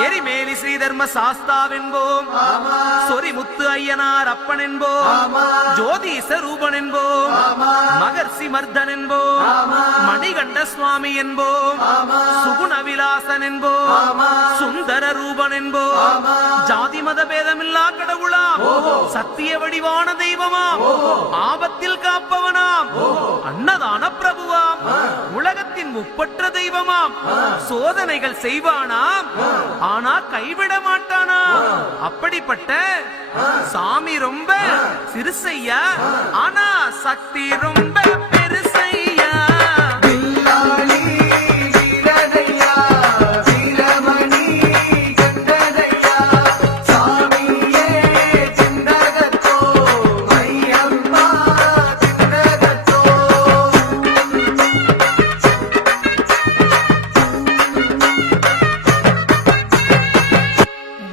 எரிமேலி ஸ்ரீதர்ம சாஸ்தாவென்போம், சொரிமுத்து ஐயனார் அப்பன் என்போம், ஜோதிச ரூபன் என்போம், மகர்ஷி மர்தன் என்போம், மணிகண்ட சுவாமி என்போம், சுகுண விலாசன் என்போம், சுந்தர ரூபன் என்போம், ஜாதி மத பேதமில்லா கடவுளாம், சத்திய வடிவான தெய்வமாம், ஆபத்தில் காப்பவனாம், அன்னதான பிரபுவாம், உலகத்தின் முப்பற்ற தெய்வமாம், சோதனைகள் செய்வானாம், ஆனா கைவிட மாட்டானாம். அப்படிப்பட்ட சாமி ரொம்ப சிறுசையா, ஆனா சக்தி ரொம்ப பெருசையா.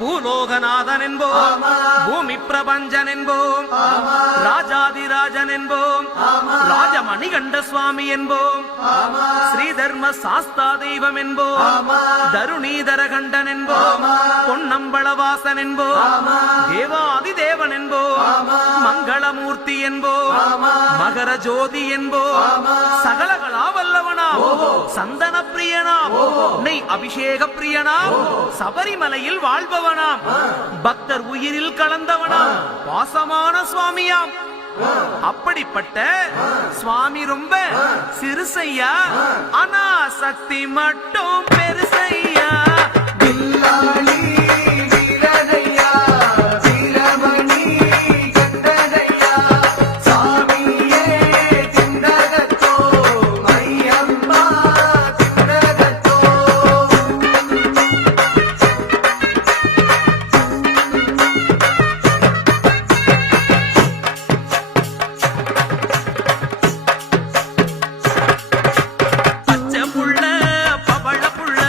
பூலோகநாதன் என்போம், பூமி பிரபஞ்சன் என்போம், ராஜாதிராஜன் என்போம், ராஜமணிகண்ட சுவாமி என்போம், ஸ்ரீதர்ம சாஸ்தா தெய்வம் என்போம், தருணீதர கண்டன் என்போம், பொன்னம்பளவாசன் என்போம், தேவாதி தேவன் என்போம், மங்களமூர்த்தி என்போம், மகர ஜோதி என்போம், சகலகலா வல்லவனாம், சந்தன பிரியனாம், நெய் அபிஷேக பிரியனாம், சபரிமலையில் வாழ்பவனாம், பக்தர் உயிரில் கலந்தவனாம், பாசமான சுவாமியாம். அப்படிப்பட்ட சுவாமி ரொம்ப சிறுசையா, ஆனா சக்தி மட்டும் பெருசையா. பச்சை புள்ள பவள புள்ள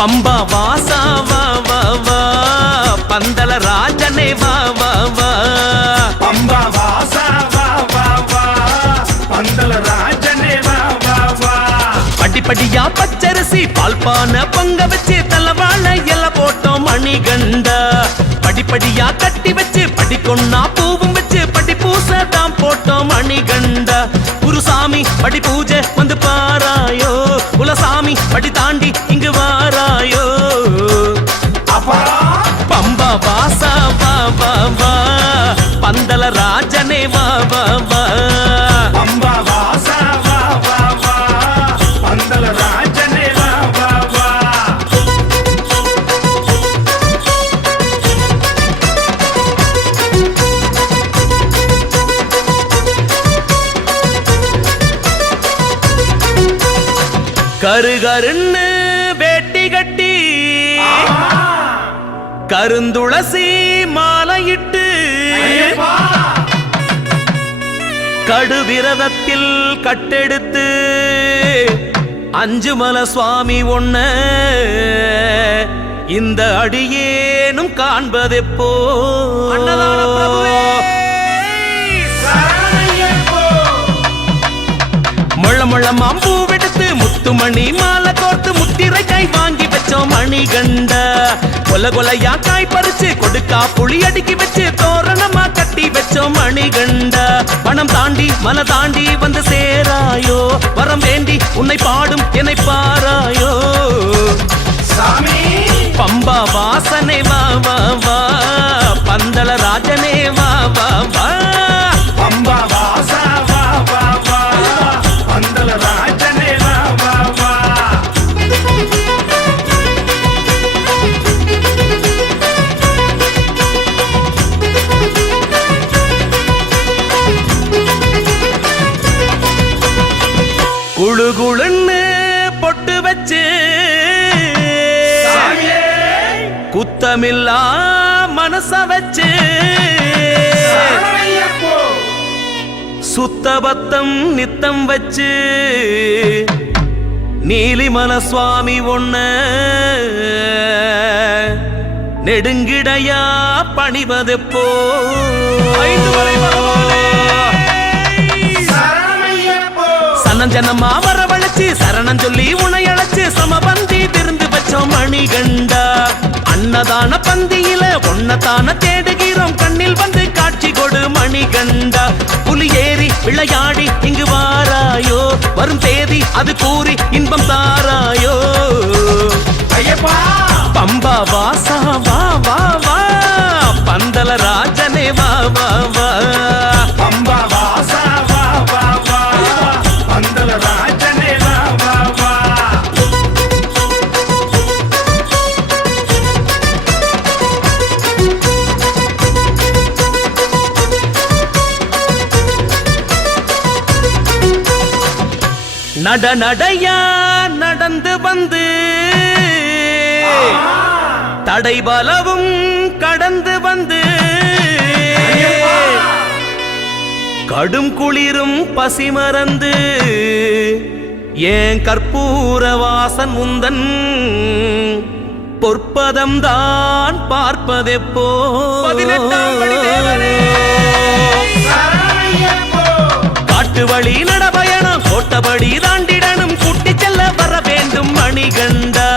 பம்பா வாசா வா வா வா பந்தல ராஜனே வா வா வா பம்பா வாசா வா வா வா பந்தல ராஜனே வா வா வா படிப்படியா பச்சரிசி பால்பான பொங்க வச்சு தலவாழ இல போட்டோம் மணிகண்டா படிப்படியா கட்டி வச்சு படிக்கொன்னா பூவும் வச்சு படி பூசதான் போட்டோம் மணிகண்டா குருசாமி படி பூஜை வந்து பாராயோ குலசாமி படி தாண்டி இங்கு வாராயோ பம்பா வாசா வா வா வா பந்தல ராஜனே வா வா வா பம்பா வாசா வா வா வா பந்தல ராஜனே வா வா வா கருகருன்னு வேட்டி கட்டி கருந்துளசி மாலையிட்டு கடுவிரதத்தில் கட்டெடுத்து அஞ்சுமல சுவாமி ஒன்ன இந்த அடியேனும் காண்பதெப்போ அன்னதான பிரபுவே முள்ள முள்ள மாம்பூ வெடுத்து முத்துமணி மாலை கோர்த்து முத்திரை கை வாங்கி வச்சோம் மணிகண்ட கொல கொலையா காய் பறிச்சு கொடுக்கா புளி அடுக்கி வச்சு தோரணமா கட்டி வச்சோம் மணிகண்ட பணம் தாண்டி மலை தாண்டி வந்து சேராயோ வரம் வேண்டி உன்னை பாடும் என்னை பாராயோ சாமி பம்பா வாசனை வா வா வா பந்தல ராஜனே வா வா வா பம்பா வாசா வா வா வா பந்தல ராஜனே வா வா வா குழு குழுன்னு பொட்டு வச்சு குத்தமில்லா மனச வச்சு சுத்தபத்தம் நித்தம் வச்சு நீலிமல சுவாமி ஒன்ன நெடுங்கிடையா பணிவதெப்போ சனஞ்சனமா வரவழைச்சு சரணம் சொல்லி உனை அழைச்சு சமபந்தி திருந்து வச்சோம் மணிகண்டா அன்னதான பந்தியில ஒன்னதான தேடுகிறோம் கண்ணில் வந்து காட்சி கொடு மணிகண்டா புலி ஏறி விளையாடி இங்கு வாராயோ வரும் தேதி அது கூறி இன்பம் தாராயோ ஐயப்பா பம்பா வாசா வா வா வா பந்தல ராஜனே வா வா வா பம்பா வாசா வா வா வா பந்தல ராஜனே வா வா வா நட நடையா நடந்து வந்து தடை பலவும் கடந்து வந்து கடும் குளிரும் பசி மறந்து ஏன் கற்பூர வாசன் உந்தன் பொற்பதம் தான் பார்ப்பதெப்போ காட்டு வழி நடபயணம் கோட்டபடி தாண்டிடனும் கூட்டி செல்ல வர வேண்டும் மணிகண்டா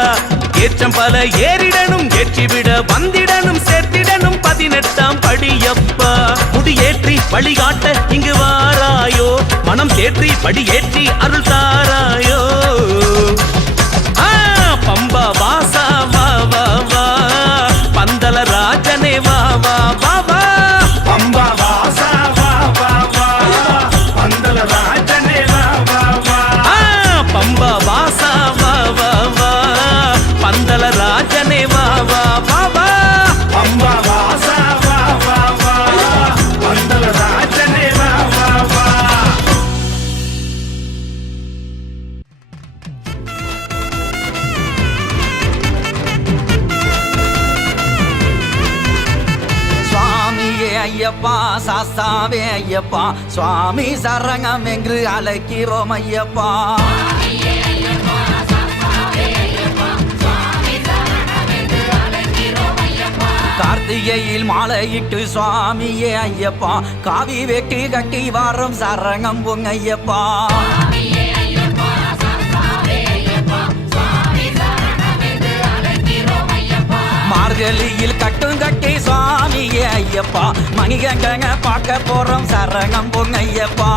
ஏற்றம் பல ஏறிடனும் ஏற்றிவிட வந்திடனும் சேர்த்திடனும் 18ஆம் படியப்பா முடியேற்றி வழிகாட்ட இங்கு வாராயோ மனம் தேற்றி படியேற்றி அருள் தாராயோ பம்பா வாசா வா வா வா பந்தல ராஜனே வா வா வா வா பம்பா வாசா வா வா வா பந்தல ராஜனே வா வா வா பம்பா வாசா வா வா வா பந்தல ராஜனே வா வா வா வா பம்பா வாசா வா வா வா பந்தல ராஜனே வா வா வா சுவாமியே ஐயப்பா சாஸ்தாவே ஐயப்பா சுவாமி சரணம் என்று அழைக்கிறோம் ஐயப்பா கார்த்திகையில் மாலையிட்டு சுவாமியே ஐயப்பா காவி வெட்டி கட்டி வாரம் சரணம் பொங்கையப்பா மார்கழியில் கட்டும் கட்டி சுவாமியே ஐயப்பா மணிகங்க பார்க்க போறோம் சரணம் பொங்கையப்பா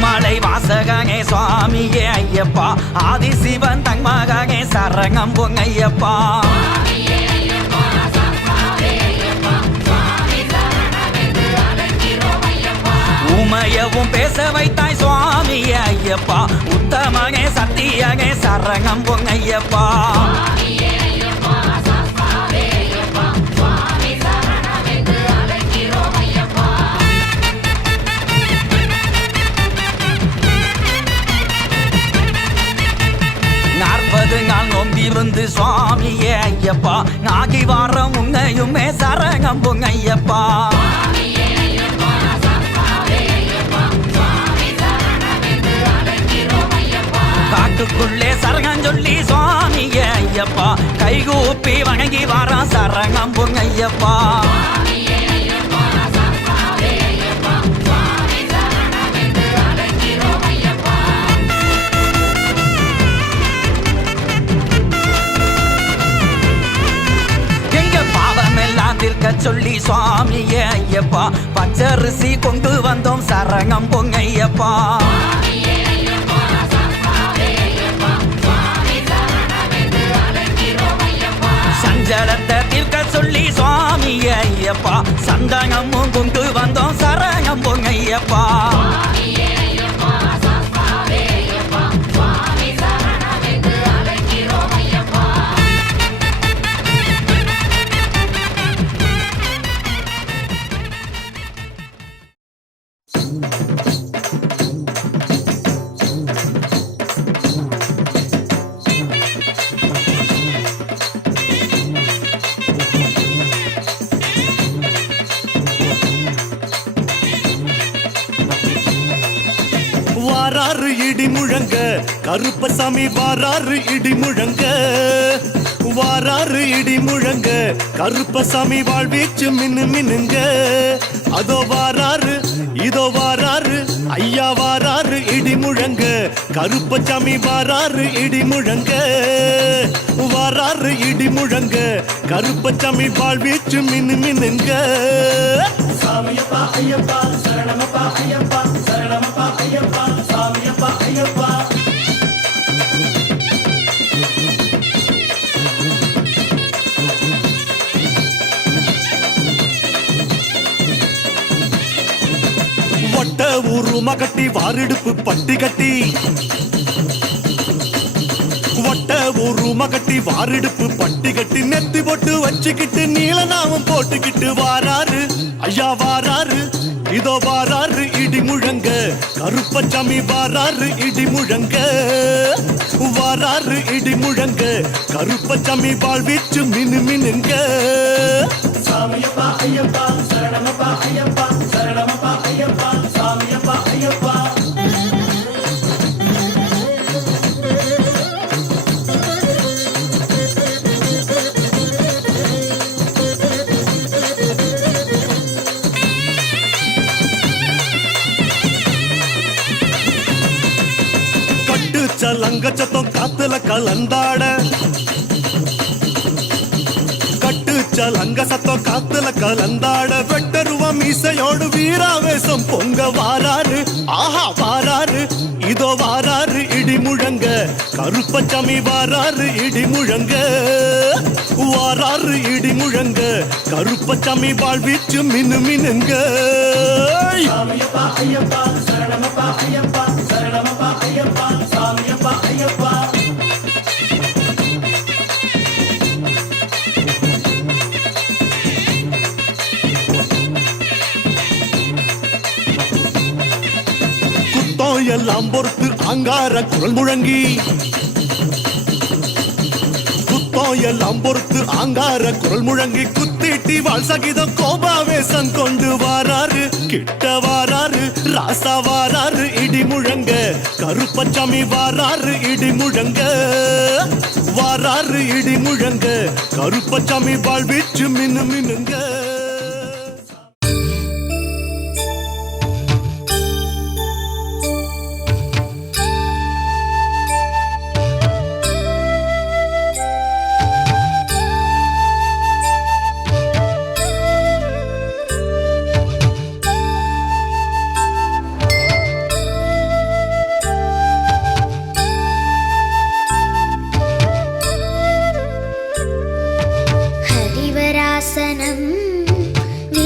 மலை வாசகங்கே சுவாமியே ஐயப்பா ஆதிசிவன் தன்மகனே சரணம் பொங்கையப்பா உமையவும் பேச வைத்தாய் சுவாமியே ஐயப்பா உத்தமனே சத்தியனே சரணம் பொங்கையப்பா நாள் நோம்பிருந்து சுவாமியே ஐயப்பா நாகி வாரம் உன்னையுமே சரணம் பொங்கையப்பா காட்டுக்குள்ளே சரணம் சொல்லி சுவாமியே ஐயப்பா கைகூப்பி வணங்கி வாரம் சரணம் பொங்கையப்பா சொல்லி சுவாமியே ஐயப்பா பச்சரிசி கொண்டு வந்தோம் சரணம் பொங்கையப்பா சஞ்சலத்தை தீர்க்க சொல்லி சுவாமியே ஐயப்பா சந்தனமும் கொண்டு வந்தோம் சரணம் பொங்கையப்பா வாராறு இடி முழங்க கருப்பசாமி வாராறு இடி முழங்க வாராறு இடி முழங்க கருப்பசாமி வாழ்வீச்சு மின்னு மின்னுங்க அதோ வாராறு இதோ வாராறு ஐயா வாராறு இடி முழங்க கருப்பசாமி வாராறு இடி முழங்க வாராறு இடி முழங்க கருப்பசாமி வாழ்வீச்சு மின்னு மின்னுங்க சாமியப்பா ஐயப்பா சரணமப்பா ஐயப்பா சரணமப்பா ஐயப்பா சாமியப்பா ஐயப்பா ஒட்ட ஊருமா கட்டி வாரிடுப்பு பட்டி கட்டி ஒட்ட ஊருமா கட்டி வாரிடுப்பு பட்டி கட்டி நெத்தி போட்டு வச்சுக்கிட்டு நீலநாமம் போட்டுக்கிட்டு வாராரு ஐயா வாராரு இதோ வாராரு இடி முழங்க கருப்பசாமி வாராரு இடி முழங்க வாராரு இடி முழங்க கருப்பசாமி வாழ்வீச்சு மினு மினுங்க சாமியப்பா ஐயப்பா சரணமப்பா ஐயப்பா சரணமப்பா ஐயப்பா சாமியப்பா ஐயப்பா லங்க சத்தம் காத்துல கலந்தாட கட்டுச்ச லங்க சத்தம் காத்துல கலந்தாட வெட்டருவம் இசையோடு வீராவேசம் பொங்க வாராரு ஆஹா வாராரு இதோ வாராரு இடி முழங்க கருப்பசாமி வாராரு இடி முழங்க வாராரு இடி முழங்க கருப்பசாமி வாழ்வீச்சு மினு மினுங்க சாமியப்பா ஐயப்பா சரணமப்பா ஐயப்பா சரணமப்பா ஐயப்பா சாமியப்பா ஐயப்பா குத்தம் எல்லாம் பொறுத்து அங்கார குரல் முழங்கி குத்தம் எல்லாம் பொறுத்து அங்கார குரல் முழங்கி குத்திட்ட கட்டி வாழ் சகிதம் கோபாவேசம் கொண்டு வாராரு கிட்ட வாராரு ராசா வாராரு இடி முழங்க கருப்பச்சாமி வாராரு இடி முழங்க வாராரு இடி முழங்க கருப்பச்சாமி வாழ்வீச்சு மின்னு மின்னுங்க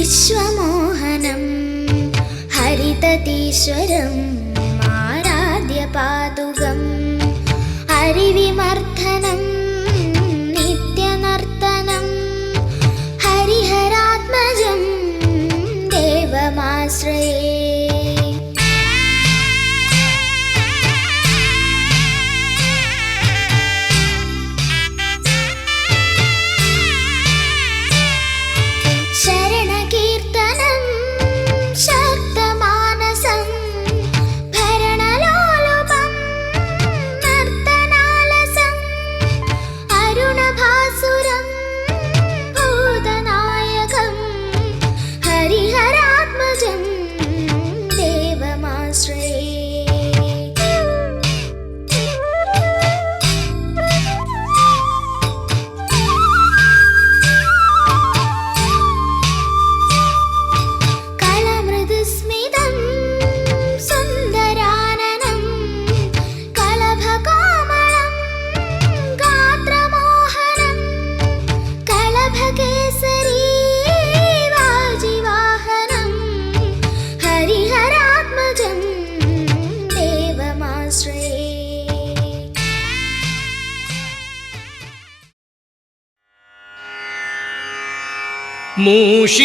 विश्वमोहनं हरिततीश्वरम् आराध्य पादुकं हरिविमर्दनं नित्यनर्तनं हरिहरात्मजं देवमाश्रये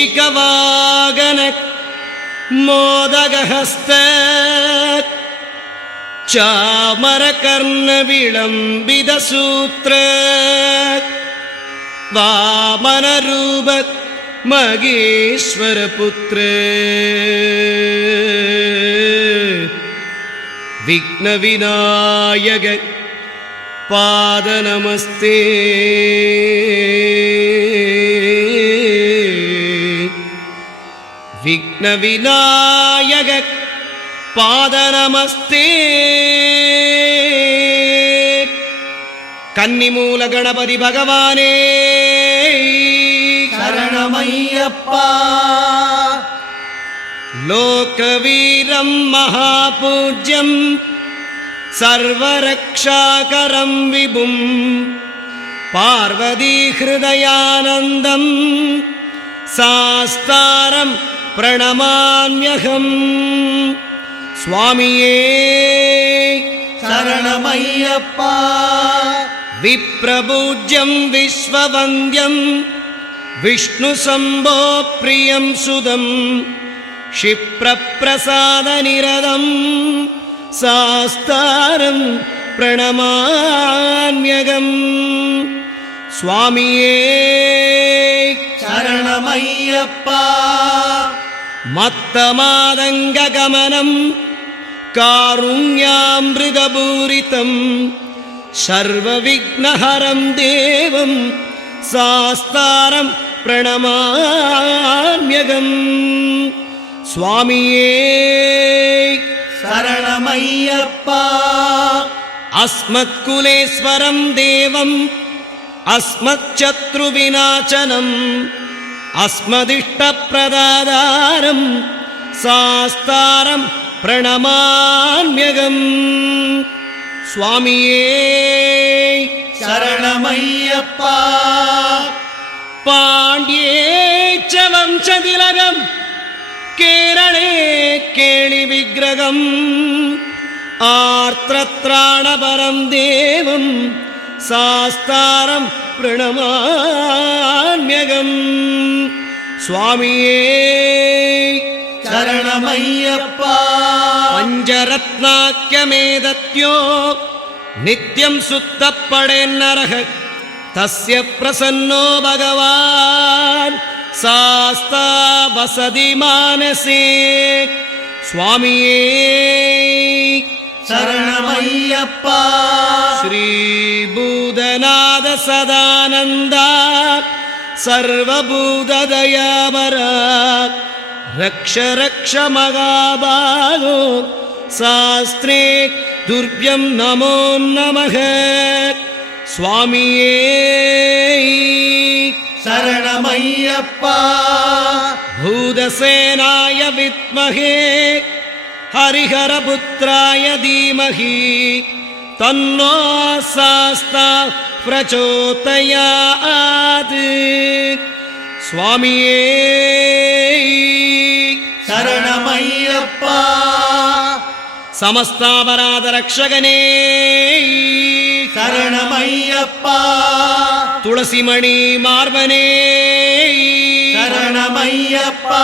मूषिकवागन मोदगहस्त चामरकर्णविलम्बितसूत्र वामनरूप मगेश्वरपुत्र विघ्नविनायक पादनमस्ते विघ्नविनायक पादनमस्ते कन्निमूल गणपति भगवाने शरणमय्यप्पा लोकवीरं महापूज्यं सर्वरक्षाकरं विभुं पार्वतीहृदयानन्दं शास्तारं प्रणमाम्यहं स्वामिये शरणमय्यप्पा विप्रपूज्यं विश्ववन्द्यं विष्णुशम्भो प्रियं सुदं क्षिप्रप्रसादनिरतं शास्तारं प्रणमाम्यहं स्वामिये शरणमय्यप्पा मत्तमादङ्गगमनं कारुण्यामृतपूरितं सर्वविघ्नहरं देवं शास्तारं प्रणमाम्यहं स्वामिये शरणमय्यप्पा अस्मत्कुलेश्वरं देवं अस्मच्शत्रुविनाशनम् अस्मदिष्टप्रदातारं शास्तारं प्रणमाम्यहं स्वामिये शरणमय्यप्पा पाण्ड्ये च वंशतिलकं केरळे केळिविग्रहम् आर्त्रत्राणपरं देवं शास्तारं प्रणमाम्यहं स्वामिये शरणमय्यप्पा पञ्चरत्नाख्यमेदत्यो नित्यं सुत्तपडेन्नरः तस्य प्रसन्नो भगवान् சாஸ்தா வசதி மானசே சுவாமியே சரணமையப்பா ஸ்ரீ பூதநாத சதானந்தா சர்வபூததயாமரா ரக்ஷ ரக்ஷ மகாபாகோ சாஸ்திரே துர்பியம் நமோ நமக சுவாமியே சரணமையப்பா பூதசேனாய வித்மஹே ஹரிஹரபுத்ராய தீமஹி தன்னோ சாஸ்தா பிரச்சோதயாத் சுவாமியே சரணமையப்பா சமஸ்தாபராத ரக்ஷகனே சரணமையப்பா துளசிமணி மார்பனே சரணமையப்பா